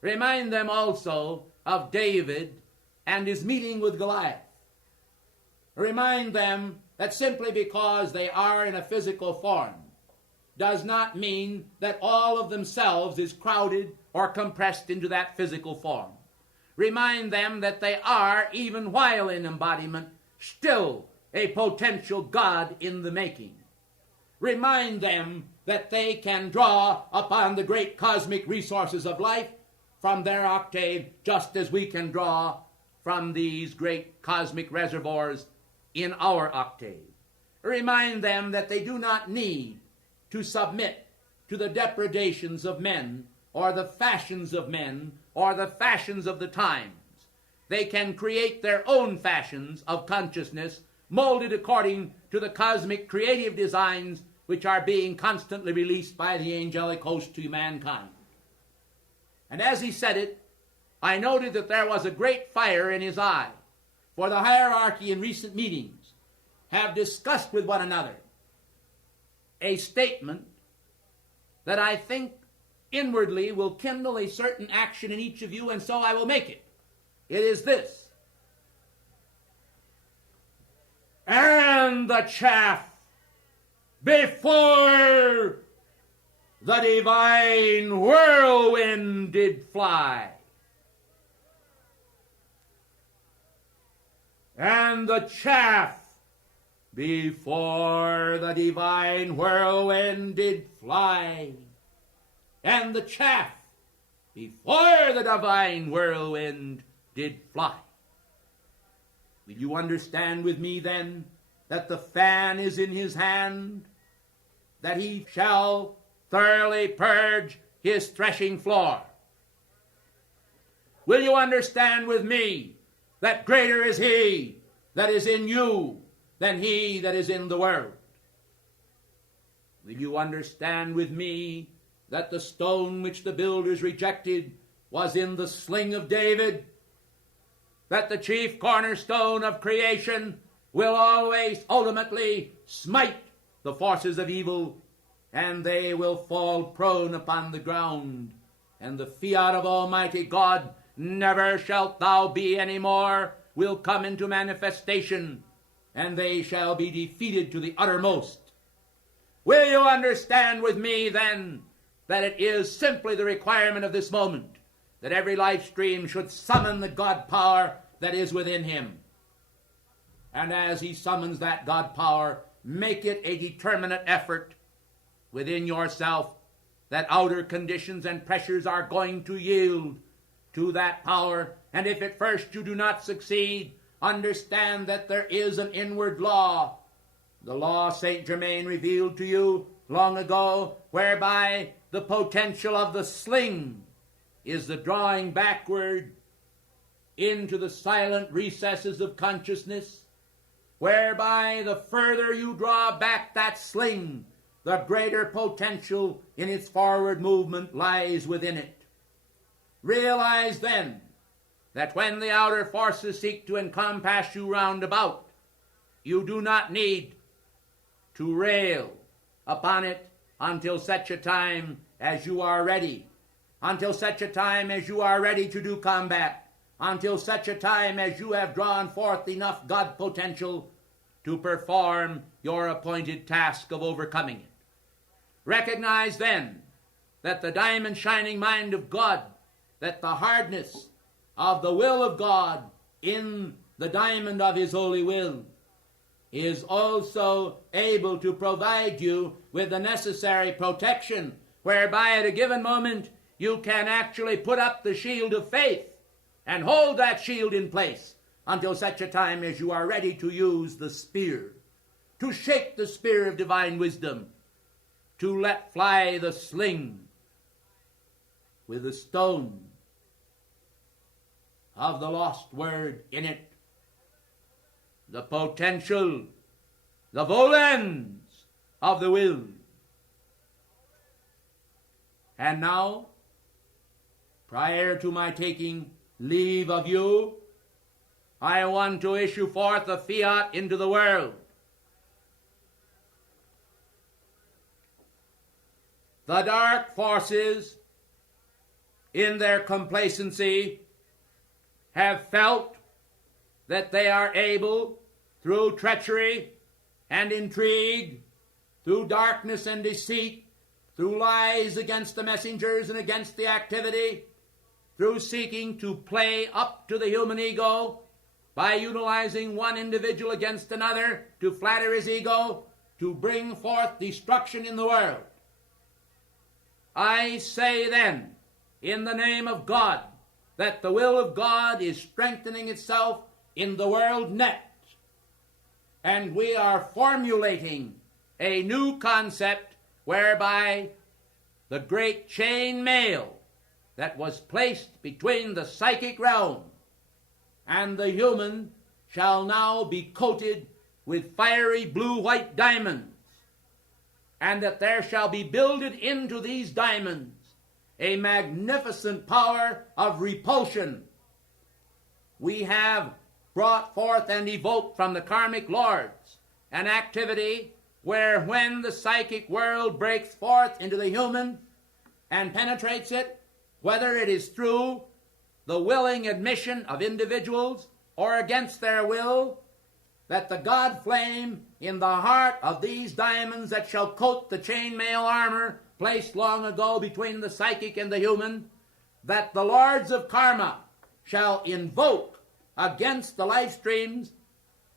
Remind them also of David and his meeting with Goliath. Remind them that simply because they are in a physical form does not mean that all of themselves is crowded or compressed into that physical form. Remind them that they are, even while in embodiment, still a potential God in the making. Remind them that they can draw upon the great cosmic resources of life from their octave, just as we can draw from these great cosmic reservoirs in our octave. Remind them that they do not need to submit to the depredations of men, or the fashions of men, or the fashions of the times. They can create their own fashions of consciousness, molded according to the cosmic creative designs which are being constantly released by the angelic host to mankind. And as he said it, I noted that there was a great fire in his eye. For the hierarchy in recent meetings have discussed with one another a statement that I think inwardly will kindle a certain action in each of you, and so I will make it. It is this: and the chaff before the divine whirlwind did fly. And the chaff before the divine whirlwind did fly. And the chaff before the divine whirlwind did fly. Will you understand with me then that the fan is in his hand, that he shall thoroughly purge his threshing floor? Will you understand with me that greater is he that is in you than he that is in the world? Will you understand with me that the stone which the builders rejected was in the sling of David? That the chief cornerstone of creation will always ultimately smite the forces of evil, and they will fall prone upon the ground. And the fiat of Almighty God, never shalt thou be any more, will come into manifestation, and they shall be defeated to the uttermost. Will you understand with me then that it is simply the requirement of this moment that every life stream should summon the God power that is within him? And as he summons that God power, make it a determinate effort within yourself that outer conditions and pressures are going to yield to that power. And if at first you do not succeed, understand that there is an inward law, the law Saint Germain revealed to you long ago, whereby the potential of the sling is the drawing backward into the silent recesses of consciousness, whereby the further you draw back that sling, the greater potential in its forward movement lies within it. Realize then that when the outer forces seek to encompass you round about, you do not need to rail upon it until such a time as you are ready, until such a time as you are ready to do combat, until such a time as you have drawn forth enough God potential to perform your appointed task of overcoming it. Recognize then that the diamond shining mind of God, that the hardness of the will of God in the diamond of his holy will is also able to provide you with the necessary protection, whereby at a given moment you can actually put up the shield of faith and hold that shield in place until such a time as you are ready to use the spear, to shake the spear of divine wisdom, to let fly the sling with the stone of the lost word in it, the potential, the volens of the will. And now, prior to my taking leave of you, I want to issue forth a fiat into the world. The dark forces, in their complacency, have felt that they are able, through treachery and intrigue, through darkness and deceit, through lies against the messengers and against the activity, through seeking to play up to the human ego by utilizing one individual against another to flatter his ego, to bring forth destruction in the world. I say then, in the name of God, that the will of God is strengthening itself in the world net, and we are formulating a new concept whereby the great chain mail that was placed between the psychic realm and the human shall now be coated with fiery blue-white diamonds, and that there shall be builded into these diamonds a magnificent power of repulsion. We have brought forth and evoked from the karmic lords an activity where when the psychic world breaks forth into the human and penetrates it, whether it is through the willing admission of individuals or against their will, that the God flame in the heart of these diamonds that shall coat the chainmail armor placed long ago between the psychic and the human, that the lords of karma shall invoke against the life streams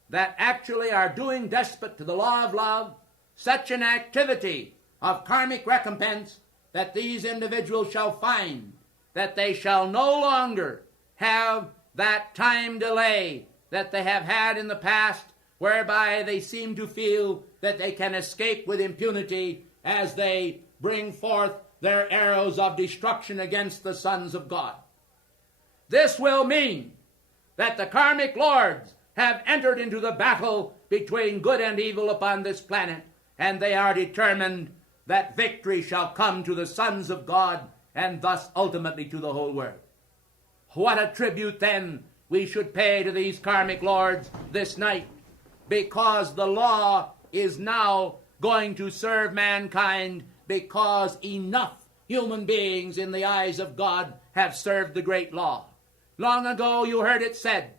that actually are doing despot to the law of love, such an activity of karmic recompense that these individuals shall find that they shall no longer have that time delay that they have had in the past, whereby they seem to feel that they can escape with impunity as they bring forth their arrows of destruction against the sons of God. This will mean that the karmic lords have entered into the battle between good and evil upon this planet, and they are determined that victory shall come to the sons of God and thus ultimately to the whole world. What a tribute then we should pay to these karmic lords this night, because the law is now going to serve mankind, because enough human beings in the eyes of God have served the great law. Long ago you heard it said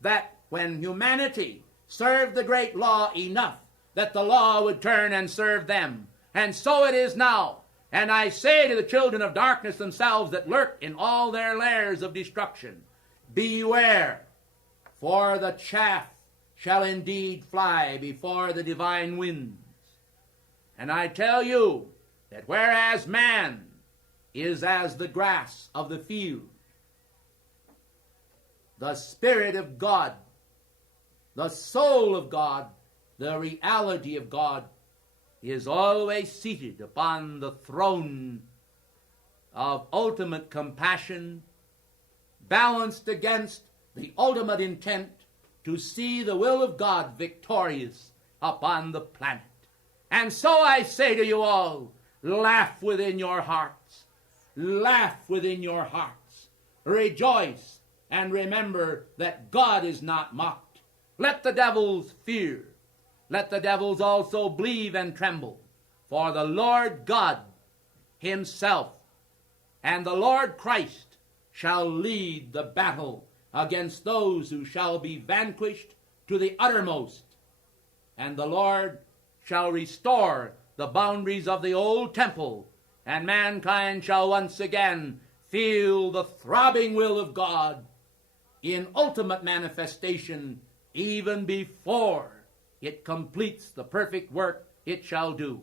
that when humanity served the great law enough, that the law would turn and serve them. And so it is now. And I say to the children of darkness themselves that lurk in all their lairs of destruction, beware, for the chaff shall indeed fly before the divine winds. And I tell you that whereas man is as the grass of the field, the Spirit of God, the soul of God, the reality of God, is always seated upon the throne of ultimate compassion, balanced against the ultimate intent to see the will of God victorious upon the planet. And so I say to you all, laugh within your hearts. Laugh within your hearts. Rejoice and remember that God is not mocked. Let the devils fear. Let the devils also believe and tremble. For the Lord God himself and the Lord Christ shall lead the battle against those who shall be vanquished to the uttermost. And the Lord shall restore the boundaries of the old temple, and mankind shall once again feel the throbbing will of God in ultimate manifestation, even before it completes the perfect work it shall do.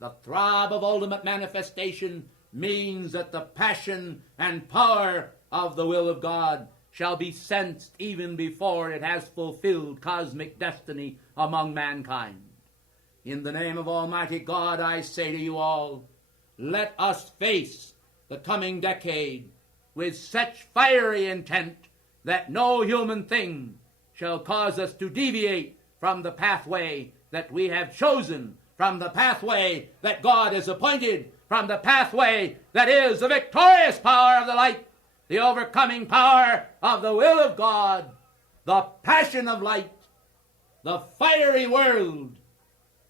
The throb of ultimate manifestation means that the passion and power of the will of God shall be sensed even before it has fulfilled cosmic destiny among mankind. In the name of Almighty God, I say to you all, let us face the coming decade with such fiery intent that no human thing shall cause us to deviate from the pathway that we have chosen, from the pathway that God has appointed, from the pathway that is the victorious power of the light, the overcoming power of the will of God, the passion of light, the fiery world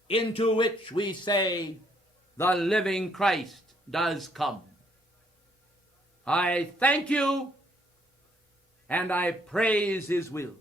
into which we say the living Christ does come. I thank you and I praise his will.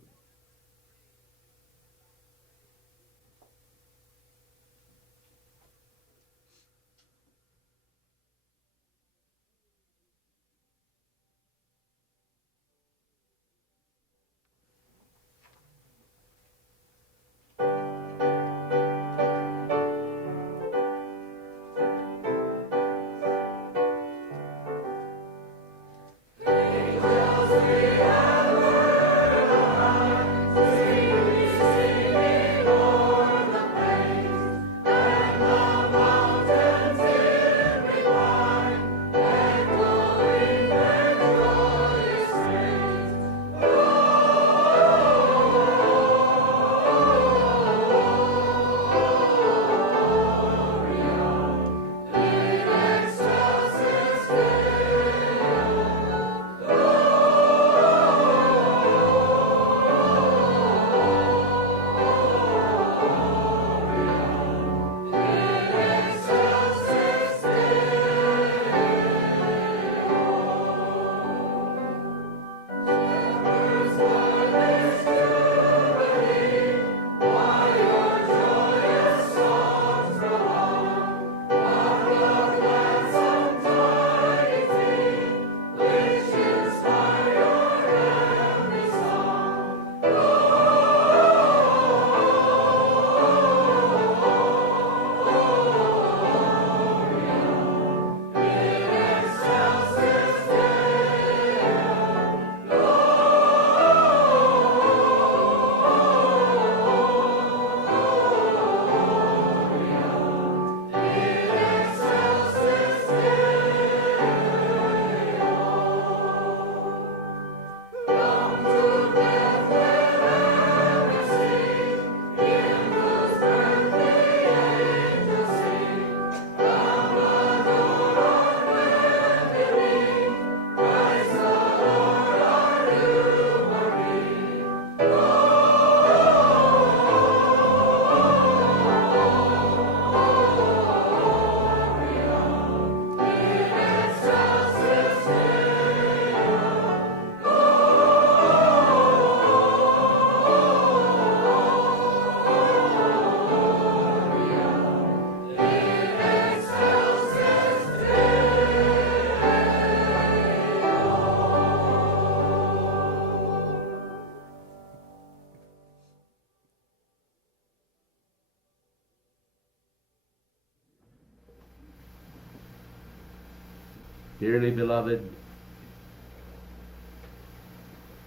Dearly beloved,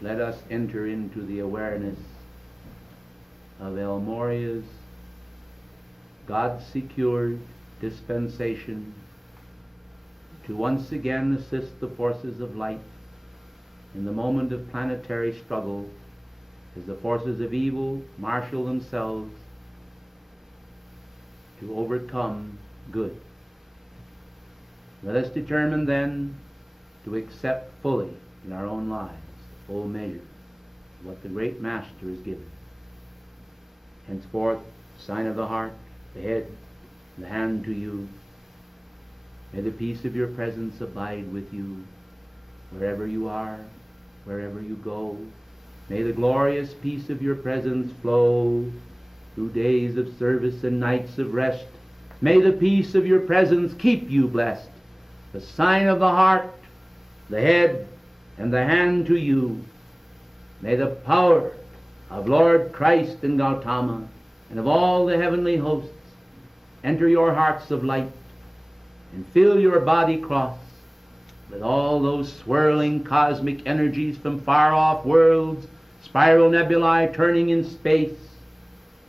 let us enter into the awareness of El Moria's God-secured dispensation to once again assist the forces of light in the moment of planetary struggle as the forces of evil marshal themselves to overcome good. Let us determine then to accept fully in our own lives the full measure of what the great Master has given. Henceforth, sign of the heart, the head, the hand to you. May the peace of your presence abide with you wherever you are, wherever you go. May the glorious peace of your presence flow through days of service and nights of rest. May the peace of your presence keep you blessed. The sign of the heart, the head, and the hand to you. May the power of Lord Christ and Gautama and of all the heavenly hosts enter your hearts of light and fill your body cross with all those swirling cosmic energies from far-off worlds, spiral nebulae turning in space,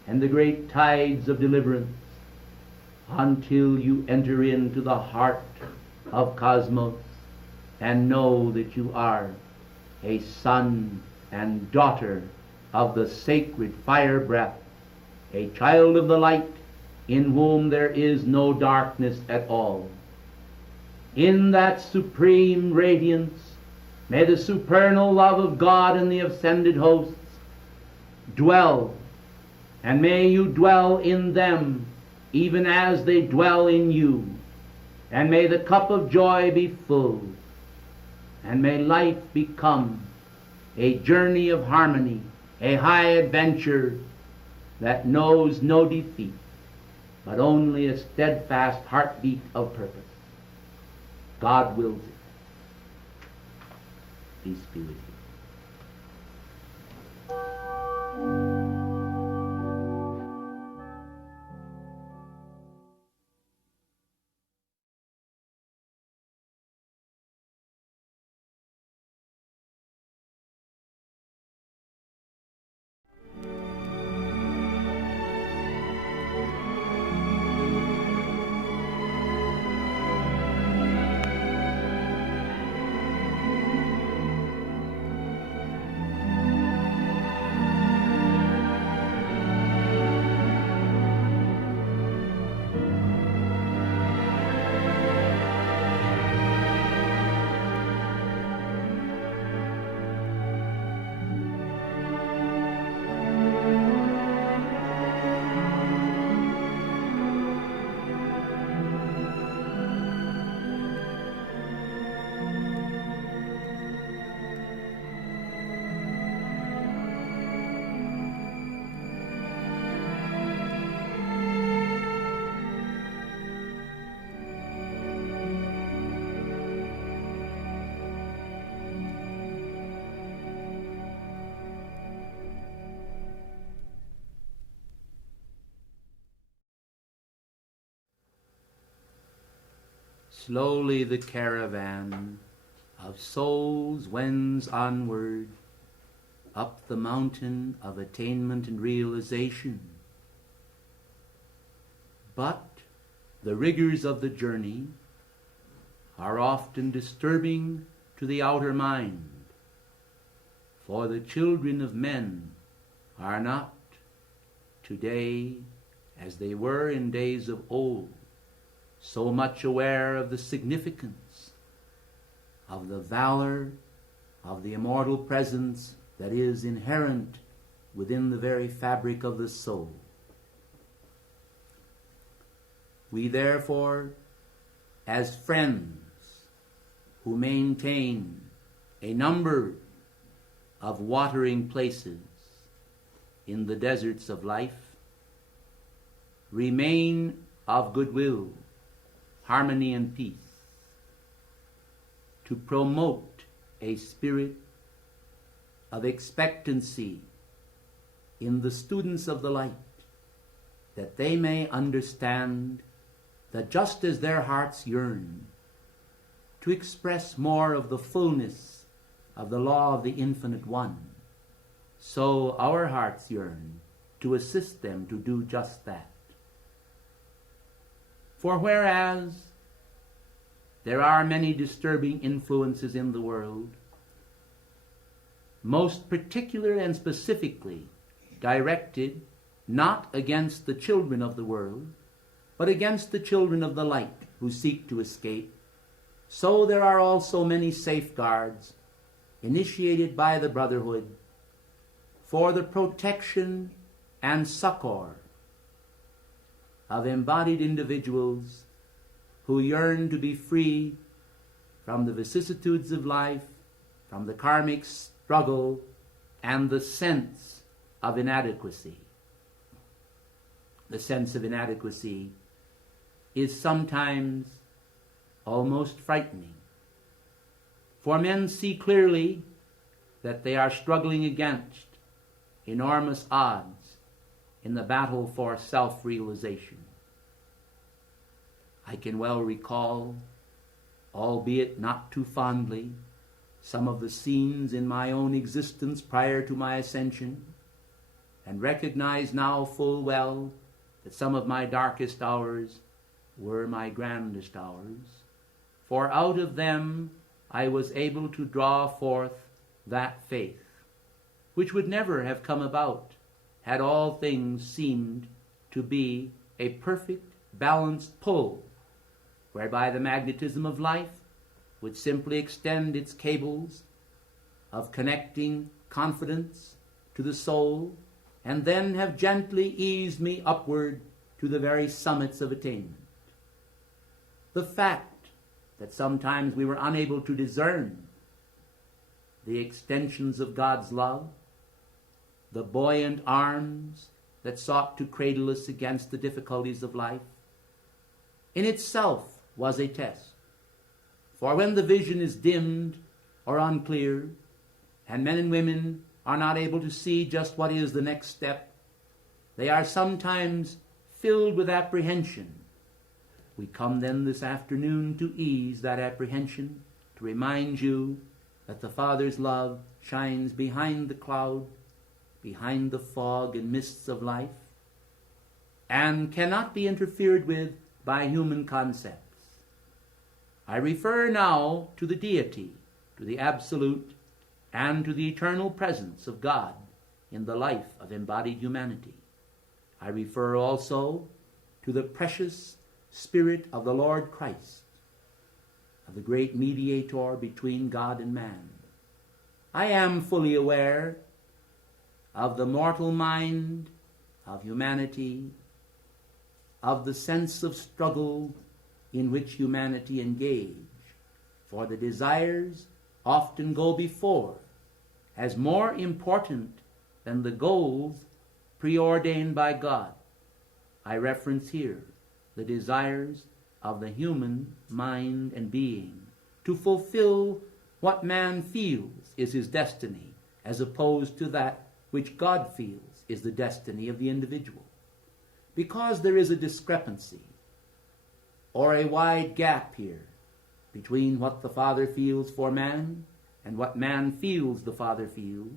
and the great tides of deliverance, until you enter into the heart of cosmos and know that you are a son and daughter of the sacred fire breath, a child of the light in whom there is no darkness at all. In that supreme radiance, may the supernal love of God and the ascended hosts dwell, and may you dwell in them even as they dwell in you, and may the cup of joy be full, and may life become a journey of harmony, a high adventure that knows no defeat, but only a steadfast heartbeat of purpose. God wills it. Peace be with you. Slowly the caravan of souls wends onward up the mountain of attainment and realization. But the rigors of the journey are often disturbing to the outer mind, for the children of men are not today, as they were in days of old, so much aware of the significance of the valor of the immortal presence that is inherent within the very fabric of the soul. We therefore, as friends who maintain a number of watering places in the deserts of life, remain of goodwill, harmony and peace, to promote a spirit of expectancy in the students of the light, that they may understand that just as their hearts yearn to express more of the fullness of the law of the Infinite One, so our hearts yearn to assist them to do just that. For whereas there are many disturbing influences in the world, most particular and specifically directed not against the children of the world, but against the children of the light who seek to escape, so there are also many safeguards initiated by the Brotherhood for the protection and succor of embodied individuals who yearn to be free from the vicissitudes of life, from the karmic struggle, and the sense of inadequacy. The sense of inadequacy is sometimes almost frightening, for men see clearly that they are struggling against enormous odds in the battle for self-realization. I can well recall, albeit not too fondly, some of the scenes in my own existence prior to my ascension, and recognize now full well that some of my darkest hours were my grandest hours, for out of them I was able to draw forth that faith, which would never have come about had all things seemed to be a perfect, balanced pull, whereby the magnetism of life would simply extend its cables of connecting confidence to the soul, and then have gently eased me upward to the very summits of attainment. The fact that sometimes we were unable to discern the extensions of God's love, the buoyant arms that sought to cradle us against the difficulties of life, in itself was a test. For when the vision is dimmed or unclear, and men and women are not able to see just what is the next step, they are sometimes filled with apprehension. We come then this afternoon to ease that apprehension, to remind you that the Father's love shines behind the cloud, behind the fog and mists of life, and cannot be interfered with by human concepts. I refer now to the deity, to the absolute, and to the eternal presence of God in the life of embodied humanity. I refer also to the precious Spirit of the Lord Christ, of the great mediator between God and man. I am fully aware of the mortal mind of humanity, of the sense of struggle in which humanity engage, for the desires often go before as more important than the goals preordained by God. I reference here the desires of the human mind and being to fulfill what man feels is his destiny, as opposed to that which God feels is the destiny of the individual. Because there is a discrepancy or a wide gap here between what the Father feels for man and what man feels the Father feels,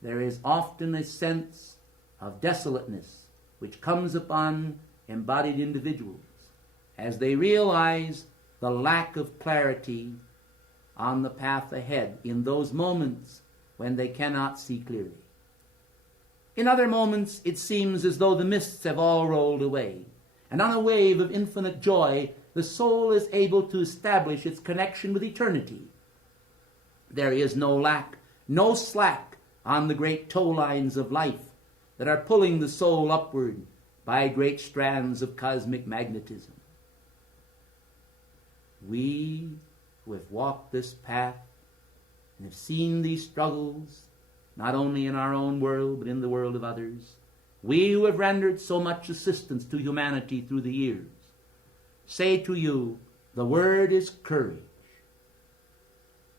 there is often a sense of desolateness which comes upon embodied individuals as they realize the lack of clarity on the path ahead in those moments when they cannot see clearly. In other moments, it seems as though the mists have all rolled away, and on a wave of infinite joy, the soul is able to establish its connection with eternity. There is no lack, no slack on the great tow lines of life that are pulling the soul upward by great strands of cosmic magnetism. We who have walked this path and have seen these struggles, not only in our own world, but in the world of others, we who have rendered so much assistance to humanity through the years, say to you, the word is courage.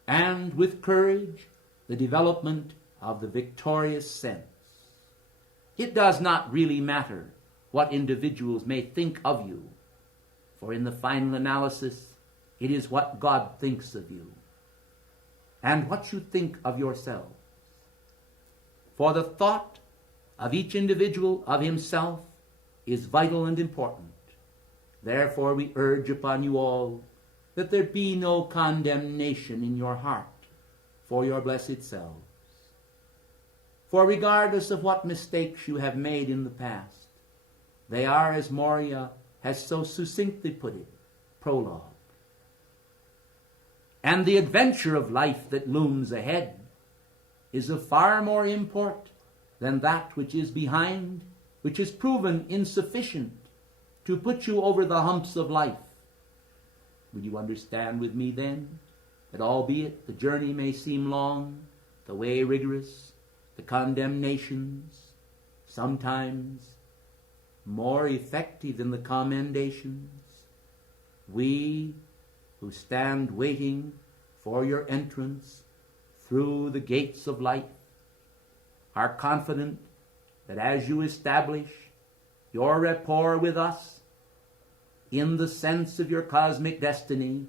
And with courage, the development of the victorious sense. It does not really matter what individuals may think of you, for in the final analysis, It is what God thinks of you and what you think of yourselves. For the thought of each individual of himself is vital and important. Therefore we urge upon you all that there be no condemnation in your heart for your blessed selves. For regardless of what mistakes you have made in the past, they are, as Moria has so succinctly put it, prologue. And the adventure of life that looms ahead is of far more import than that which is behind, which is proven insufficient to put you over the humps of life. Will you understand with me then that albeit the journey may seem long, the way rigorous, the condemnations sometimes more effective than the commendations, we who stand waiting for your entrance through the gates of life are confident that as you establish your rapport with us in the sense of your cosmic destiny,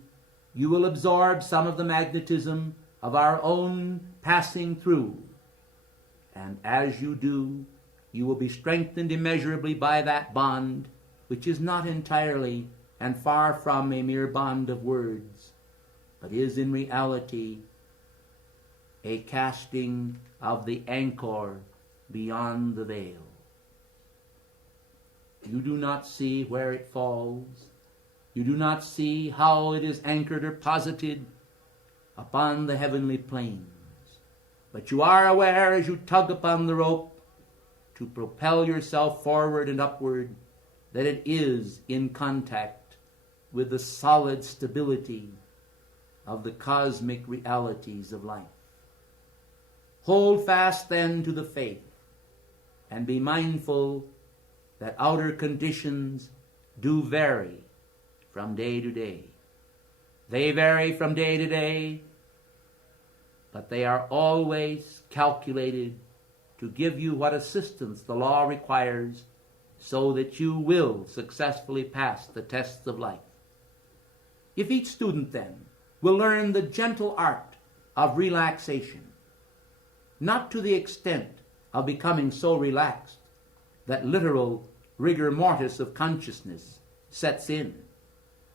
you will absorb some of the magnetism of our own passing through. And as you do, you will be strengthened immeasurably by that bond, which is not entirely and far from a mere bond of words, but is in reality a casting of the anchor beyond the veil. You do not see where it falls. You do not see how it is anchored or posited upon the heavenly plains. But you are aware as you tug upon the rope to propel yourself forward and upward that it is in contact with the solid stability of the cosmic realities of life. Hold fast then to the faith and be mindful that outer conditions do vary from day to day. They vary from day to day, but they are always calculated to give you what assistance the law requires so that you will successfully pass the tests of life. If each student then will learn the gentle art of relaxation, not to the extent of becoming so relaxed that literal rigor mortis of consciousness sets in,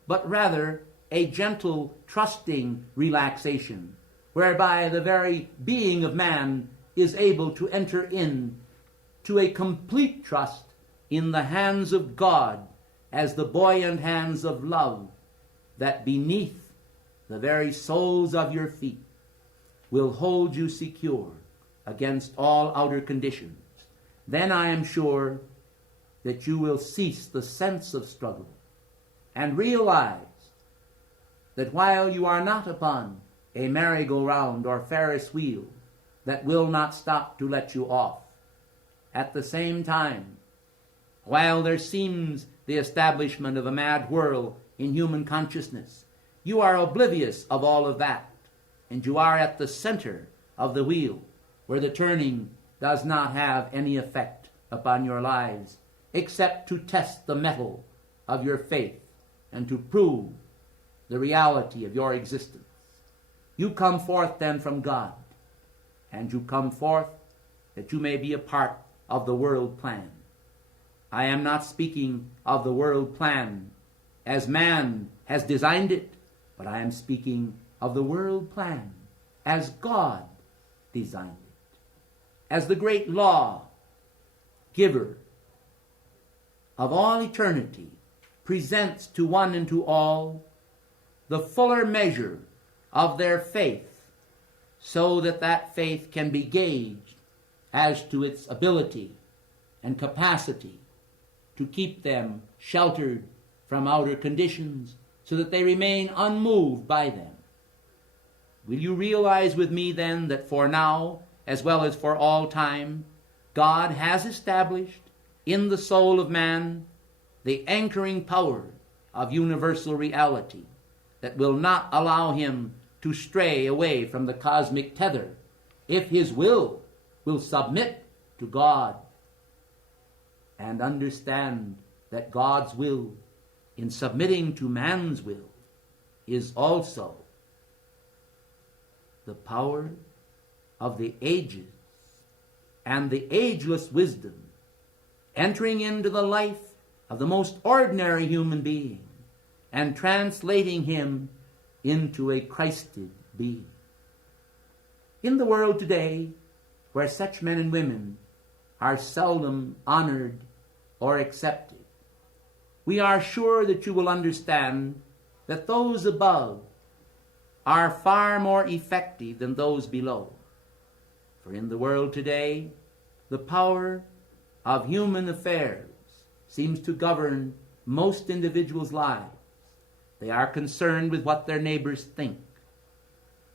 but rather a gentle, trusting relaxation, whereby the very being of man is able to enter in to a complete trust in the hands of God as the buoyant hands of love that beneath the very soles of your feet will hold you secure against all outer conditions. Then I am sure that you will cease the sense of struggle and realize that while you are not upon a merry-go-round or Ferris wheel that will not stop to let you off, at the same time, while there seems the establishment of a mad whirl in human consciousness, you are oblivious of all of that, and you are at the center of the wheel, where the turning does not have any effect upon your lives, except to test the mettle of your faith and to prove the reality of your existence. You come forth then from God, and you come forth that you may be a part of the world plan. I am not speaking of the world plan as man has designed it, but I am speaking of the world plan as God designed it, as the great law giver of all eternity presents to one and to all the fuller measure of their faith, so that that faith can be gauged as to its ability and capacity to keep them sheltered from outer conditions so that they remain unmoved by them. Will you realize with me then that for now, as well as for all time, God has established in the soul of man the anchoring power of universal reality that will not allow him to stray away from the cosmic tether if his will submit to God and understand that God's will, in submitting to man's will, is also the power of the ages and the ageless wisdom entering into the life of the most ordinary human being and translating him into a Christed being. In the world today, where such men and women are seldom honored or accepted, we are sure that you will understand that those above are far more effective than those below. For in the world today, the power of human affairs seems to govern most individuals' lives. They are concerned with what their neighbors think,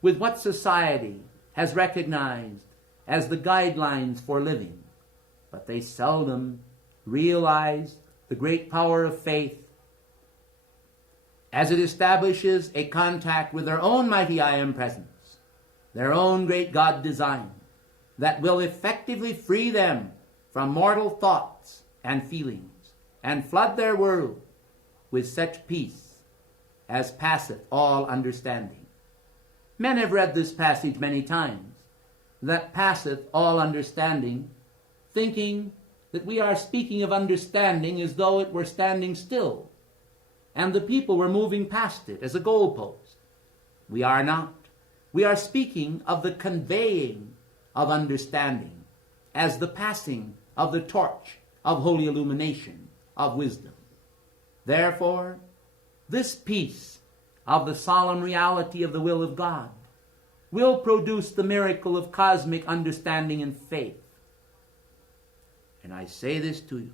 with what society has recognized as the guidelines for living, but they seldom realize the great power of faith as it establishes a contact with their own mighty I Am presence, their own great God design, that will effectively free them from mortal thoughts and feelings, and flood their world with such peace as passeth all understanding. Men have read this passage many times, that passeth all understanding, thinking that we are speaking of understanding as though it were standing still, and the people were moving past it as a goalpost. We are not. We are speaking of the conveying of understanding as the passing of the torch of holy illumination of wisdom. Therefore, this peace of the solemn reality of the will of God will produce the miracle of cosmic understanding and faith. And I say this to you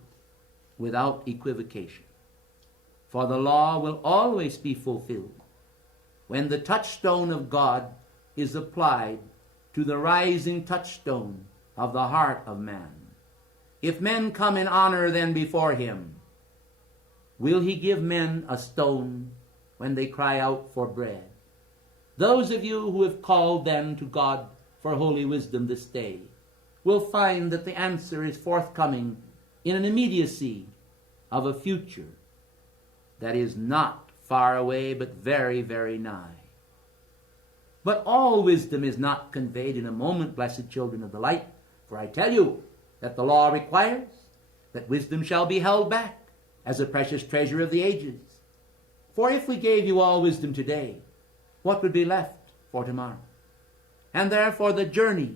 without equivocation, for the law will always be fulfilled when the touchstone of God is applied to the rising touchstone of the heart of man. If men come in honor then before him, will he give men a stone when they cry out for bread? Those of you who have called then to God for holy wisdom this day will find that the answer is forthcoming in an immediacy of a future that is not far away but very, very nigh. But all wisdom is not conveyed in a moment, blessed children of the light, for I tell you that the law requires that wisdom shall be held back as a precious treasure of the ages. For if we gave you all wisdom today, what would be left for tomorrow? And therefore the journey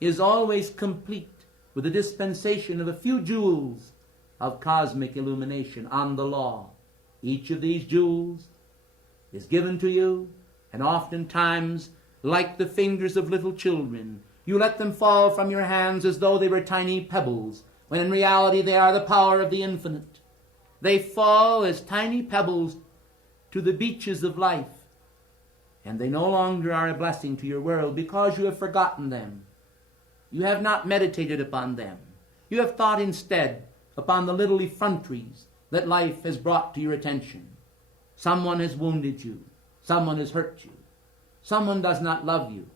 is always complete with the dispensation of a few jewels of cosmic illumination on the law. Each of these jewels is given to you, and oftentimes, like the fingers of little children, you let them fall from your hands as though they were tiny pebbles, when in reality they are the power of the infinite. They fall as tiny pebbles to the beaches of life, and they no longer are a blessing to your world because you have forgotten them. You have not meditated upon them. You have thought instead upon the little effronteries that life has brought to your attention. Someone has wounded you. Someone has hurt you. Someone does not love you.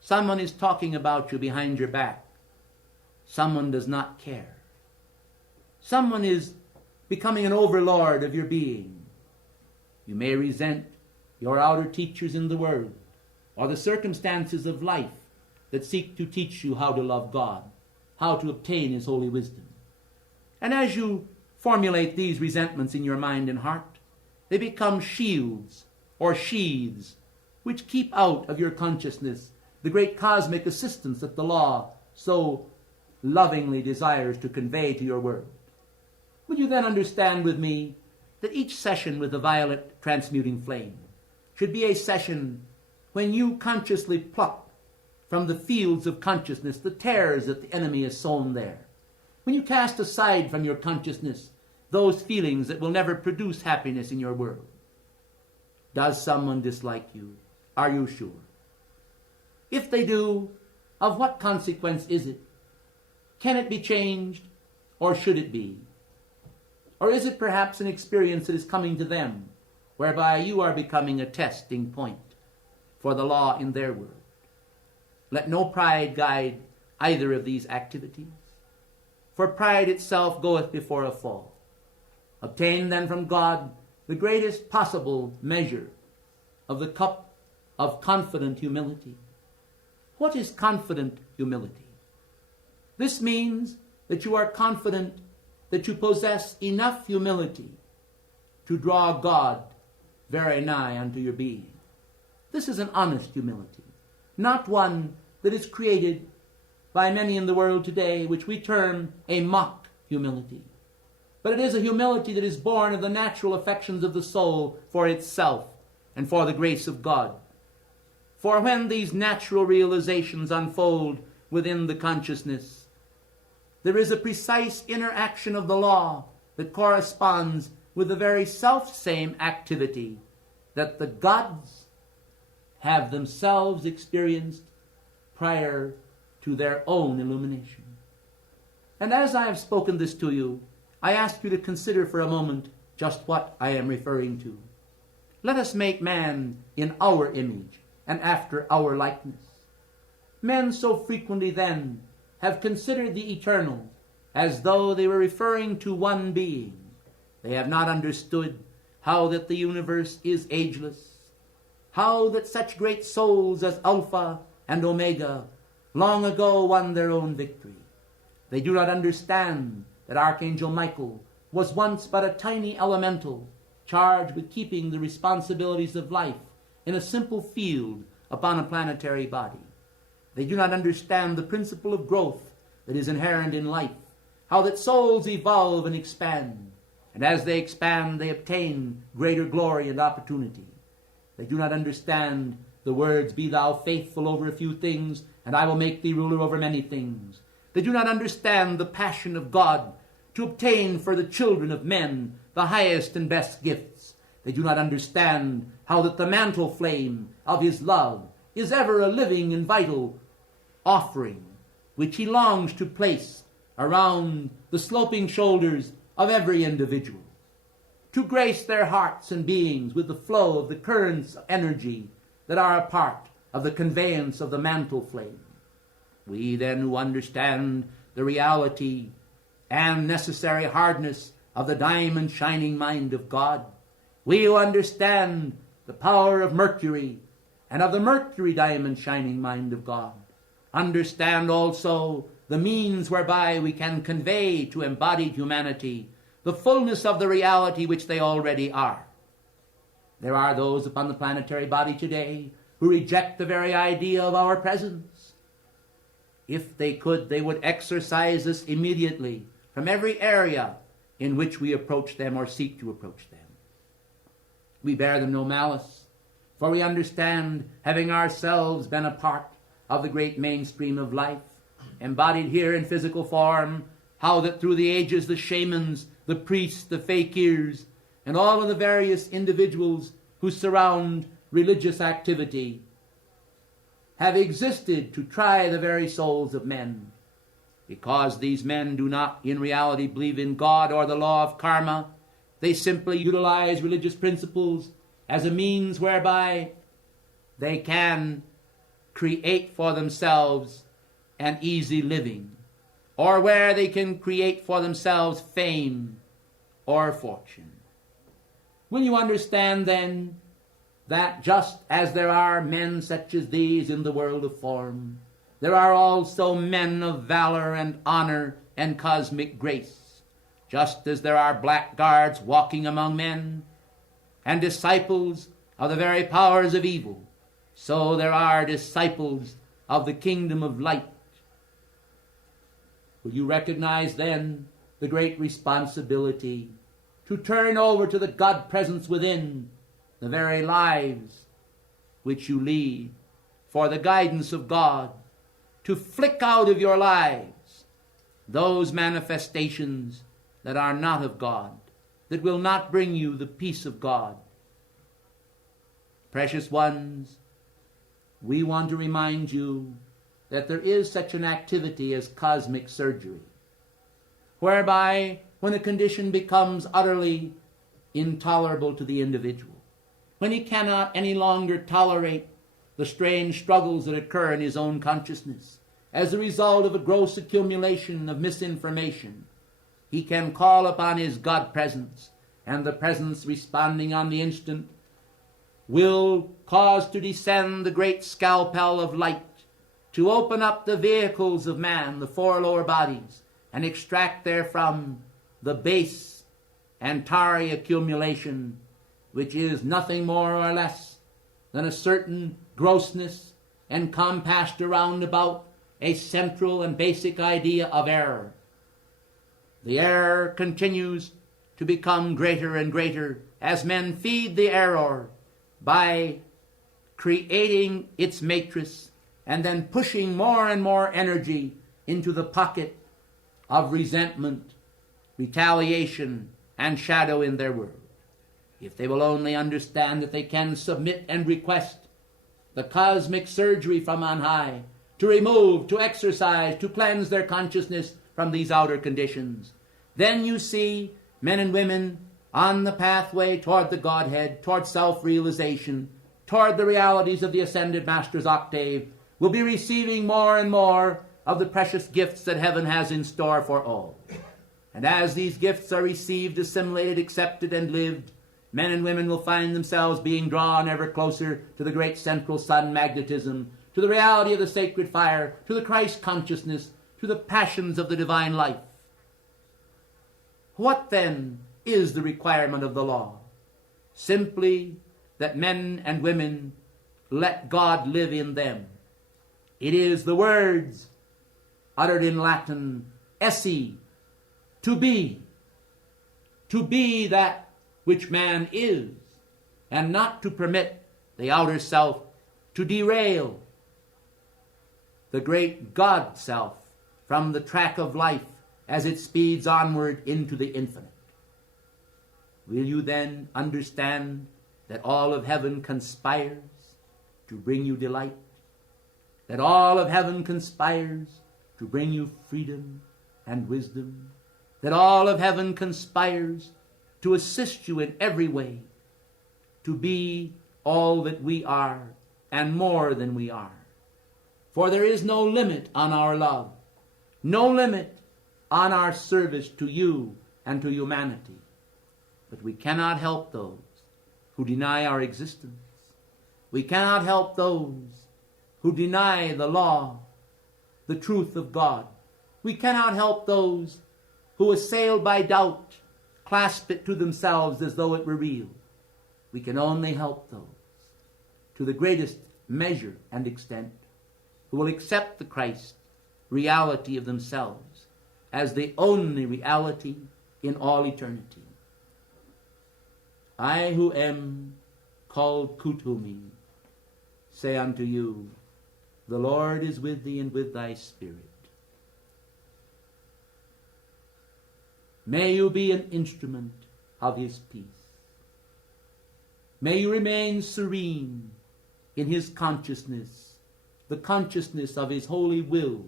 Someone is talking about you behind your back. Someone does not care. Someone is becoming an overlord of your being. You may resent your outer teachers in the world, or the circumstances of life that seek to teach you how to love God, how to obtain His holy wisdom. And as you formulate these resentments in your mind and heart, they become shields or sheaths which keep out of your consciousness the great cosmic assistance that the law so lovingly desires to convey to your world. Will you then understand with me that each session with the violet transmuting flame should be a session when you consciously pluck from the fields of consciousness the tares that the enemy has sown there. When you cast aside from your consciousness those feelings that will never produce happiness in your world. Does someone dislike you? Are you sure? If they do, of what consequence is it? Can it be changed, or should it be? Or is it perhaps an experience that is coming to them, whereby you are becoming a testing point for the law in their world? Let no pride guide either of these activities, for pride itself goeth before a fall. Obtain then from God the greatest possible measure of the cup of confident humility. What is confident humility? This means that you are confident that you possess enough humility to draw God very nigh unto your being. This is an honest humility, not one that is created by many in the world today, which we term a mock humility. But it is a humility that is born of the natural affections of the soul for itself and for the grace of God. For when these natural realizations unfold within the consciousness, there is a precise interaction of the law that corresponds with the very self-same activity that the gods have themselves experienced prior to their own illumination. And as I have spoken this to you, I ask you to consider for a moment just what I am referring to. Let us make man in our image and after our likeness. Men so frequently then have considered the eternal as though they were referring to one being. They have not understood how that the universe is ageless, how that such great souls as Alpha and Omega long ago won their own victory. They do not understand that Archangel Michael was once but a tiny elemental charged with keeping the responsibilities of life in a simple field upon a planetary body. They do not understand the principle of growth that is inherent in life, how that souls evolve and expand, and as they expand, they obtain greater glory and opportunity. They do not understand the words, "Be thou faithful over a few things, and I will make thee ruler over many things." They do not understand the passion of God to obtain for the children of men the highest and best gifts. They do not understand how that the mantle flame of his love is ever a living and vital offering, which he longs to place around the sloping shoulders of every individual, to grace their hearts and beings with the flow of the currents of energy that are a part of the conveyance of the mantle flame. We then who understand the reality and necessary hardness of the diamond shining mind of God, we who understand the power of Mercury and of the Mercury diamond shining mind of God, understand also the means whereby we can convey to embodied humanity the fullness of the reality which they already are. There are those upon the planetary body today who reject the very idea of our presence. If they could, they would exorcise us immediately from every area in which we approach them or seek to approach them. We bear them no malice, for we understand, having ourselves been a part of the great mainstream of life, embodied here in physical form, how that through the ages the shamans, the priests, the fakirs, and all of the various individuals who surround religious activity have existed to try the very souls of men. Because these men do not in reality believe in God or the law of karma, they simply utilize religious principles as a means whereby they can create for themselves an easy living, or where they can create for themselves fame or fortune. Will you understand then that just as there are men such as these in the world of form, there are also men of valor and honor and cosmic grace, just as there are blackguards walking among men and disciples of the very powers of evil, so there are disciples of the kingdom of light. Will you recognize then the great responsibility to turn over to the God presence within the very lives which you lead for the guidance of God, to flick out of your lives those manifestations that are not of God, that will not bring you the peace of God. Precious ones, we want to remind you that there is such an activity as cosmic surgery, whereby when a condition becomes utterly intolerable to the individual, when he cannot any longer tolerate the strange struggles that occur in his own consciousness as a result of a gross accumulation of misinformation, he can call upon his God presence, and the presence responding on the instant will cause to descend the great scalpel of light, to open up the vehicles of man, the four lower bodies, and extract therefrom the base and tarry accumulation, which is nothing more or less than a certain grossness encompassed around about a central and basic idea of error. The error continues to become greater and greater as men feed the error by creating its matrix and then pushing more and more energy into the pocket of resentment, retaliation, and shadow in their world. If they will only understand that they can submit and request the cosmic surgery from on high to remove, to exercise, to cleanse their consciousness from these outer conditions, then you see men and women on the pathway toward the Godhead, toward self-realization, toward the realities of the Ascended Master's octave, will be receiving more and more of the precious gifts that heaven has in store for all. And as these gifts are received, assimilated, accepted, and lived, men and women will find themselves being drawn ever closer to the great central sun magnetism, to the reality of the sacred fire, to the Christ consciousness, to the passions of the divine life. What then is the requirement of the law? Simply that men and women let God live in them. It is the words uttered in Latin, esse, to be that which man is, and not to permit the outer self to derail the great God self from the track of life as it speeds onward into the infinite. Will you then understand that all of heaven conspires to bring you delight? That all of heaven conspires to bring you freedom and wisdom? That all of heaven conspires to assist you in every way to be all that we are and more than we are? For there is no limit on our love, no limit on our service to you and to humanity. But we cannot help those who deny our existence. We cannot help those who deny the law, the truth of God. We cannot help those who, assailed by doubt, clasp it to themselves as though it were real. We can only help those, to the greatest measure and extent, who will accept the Christ reality of themselves as the only reality in all eternity. I who am called Kuthumi say unto you, the Lord is with thee and with thy spirit. May you be an instrument of his peace. May you remain serene in his consciousness, the consciousness of his holy will,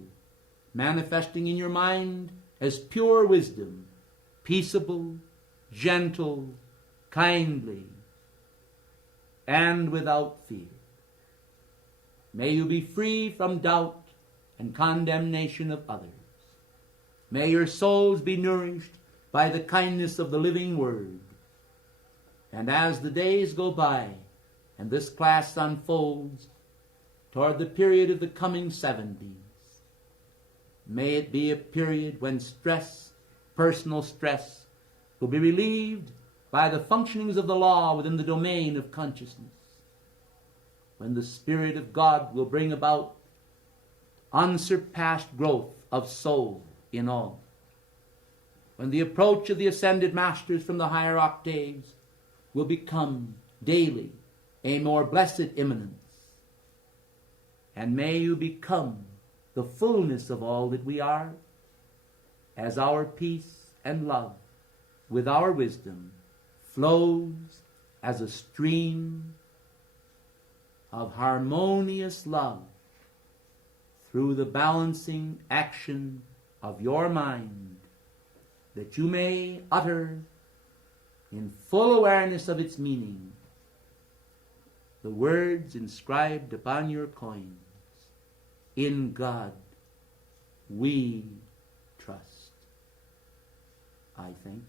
manifesting in your mind as pure wisdom, peaceable, gentle, kindly, and without fear. May you be free from doubt and condemnation of others. May your souls be nourished by the kindness of the living Word. And as the days go by and this class unfolds toward the period of the coming 70s, may it be a period when stress, personal stress, will be relieved by the functionings of the law within the domain of consciousness, when the Spirit of God will bring about unsurpassed growth of soul in all, when the approach of the ascended masters from the higher octaves will become daily a more blessed immanence. And may you become the fullness of all that we are, as our peace and love with our wisdom flows as a stream of harmonious love through the balancing action of your mind, that you may utter in full awareness of its meaning the words inscribed upon your coins, in God we trust. I think.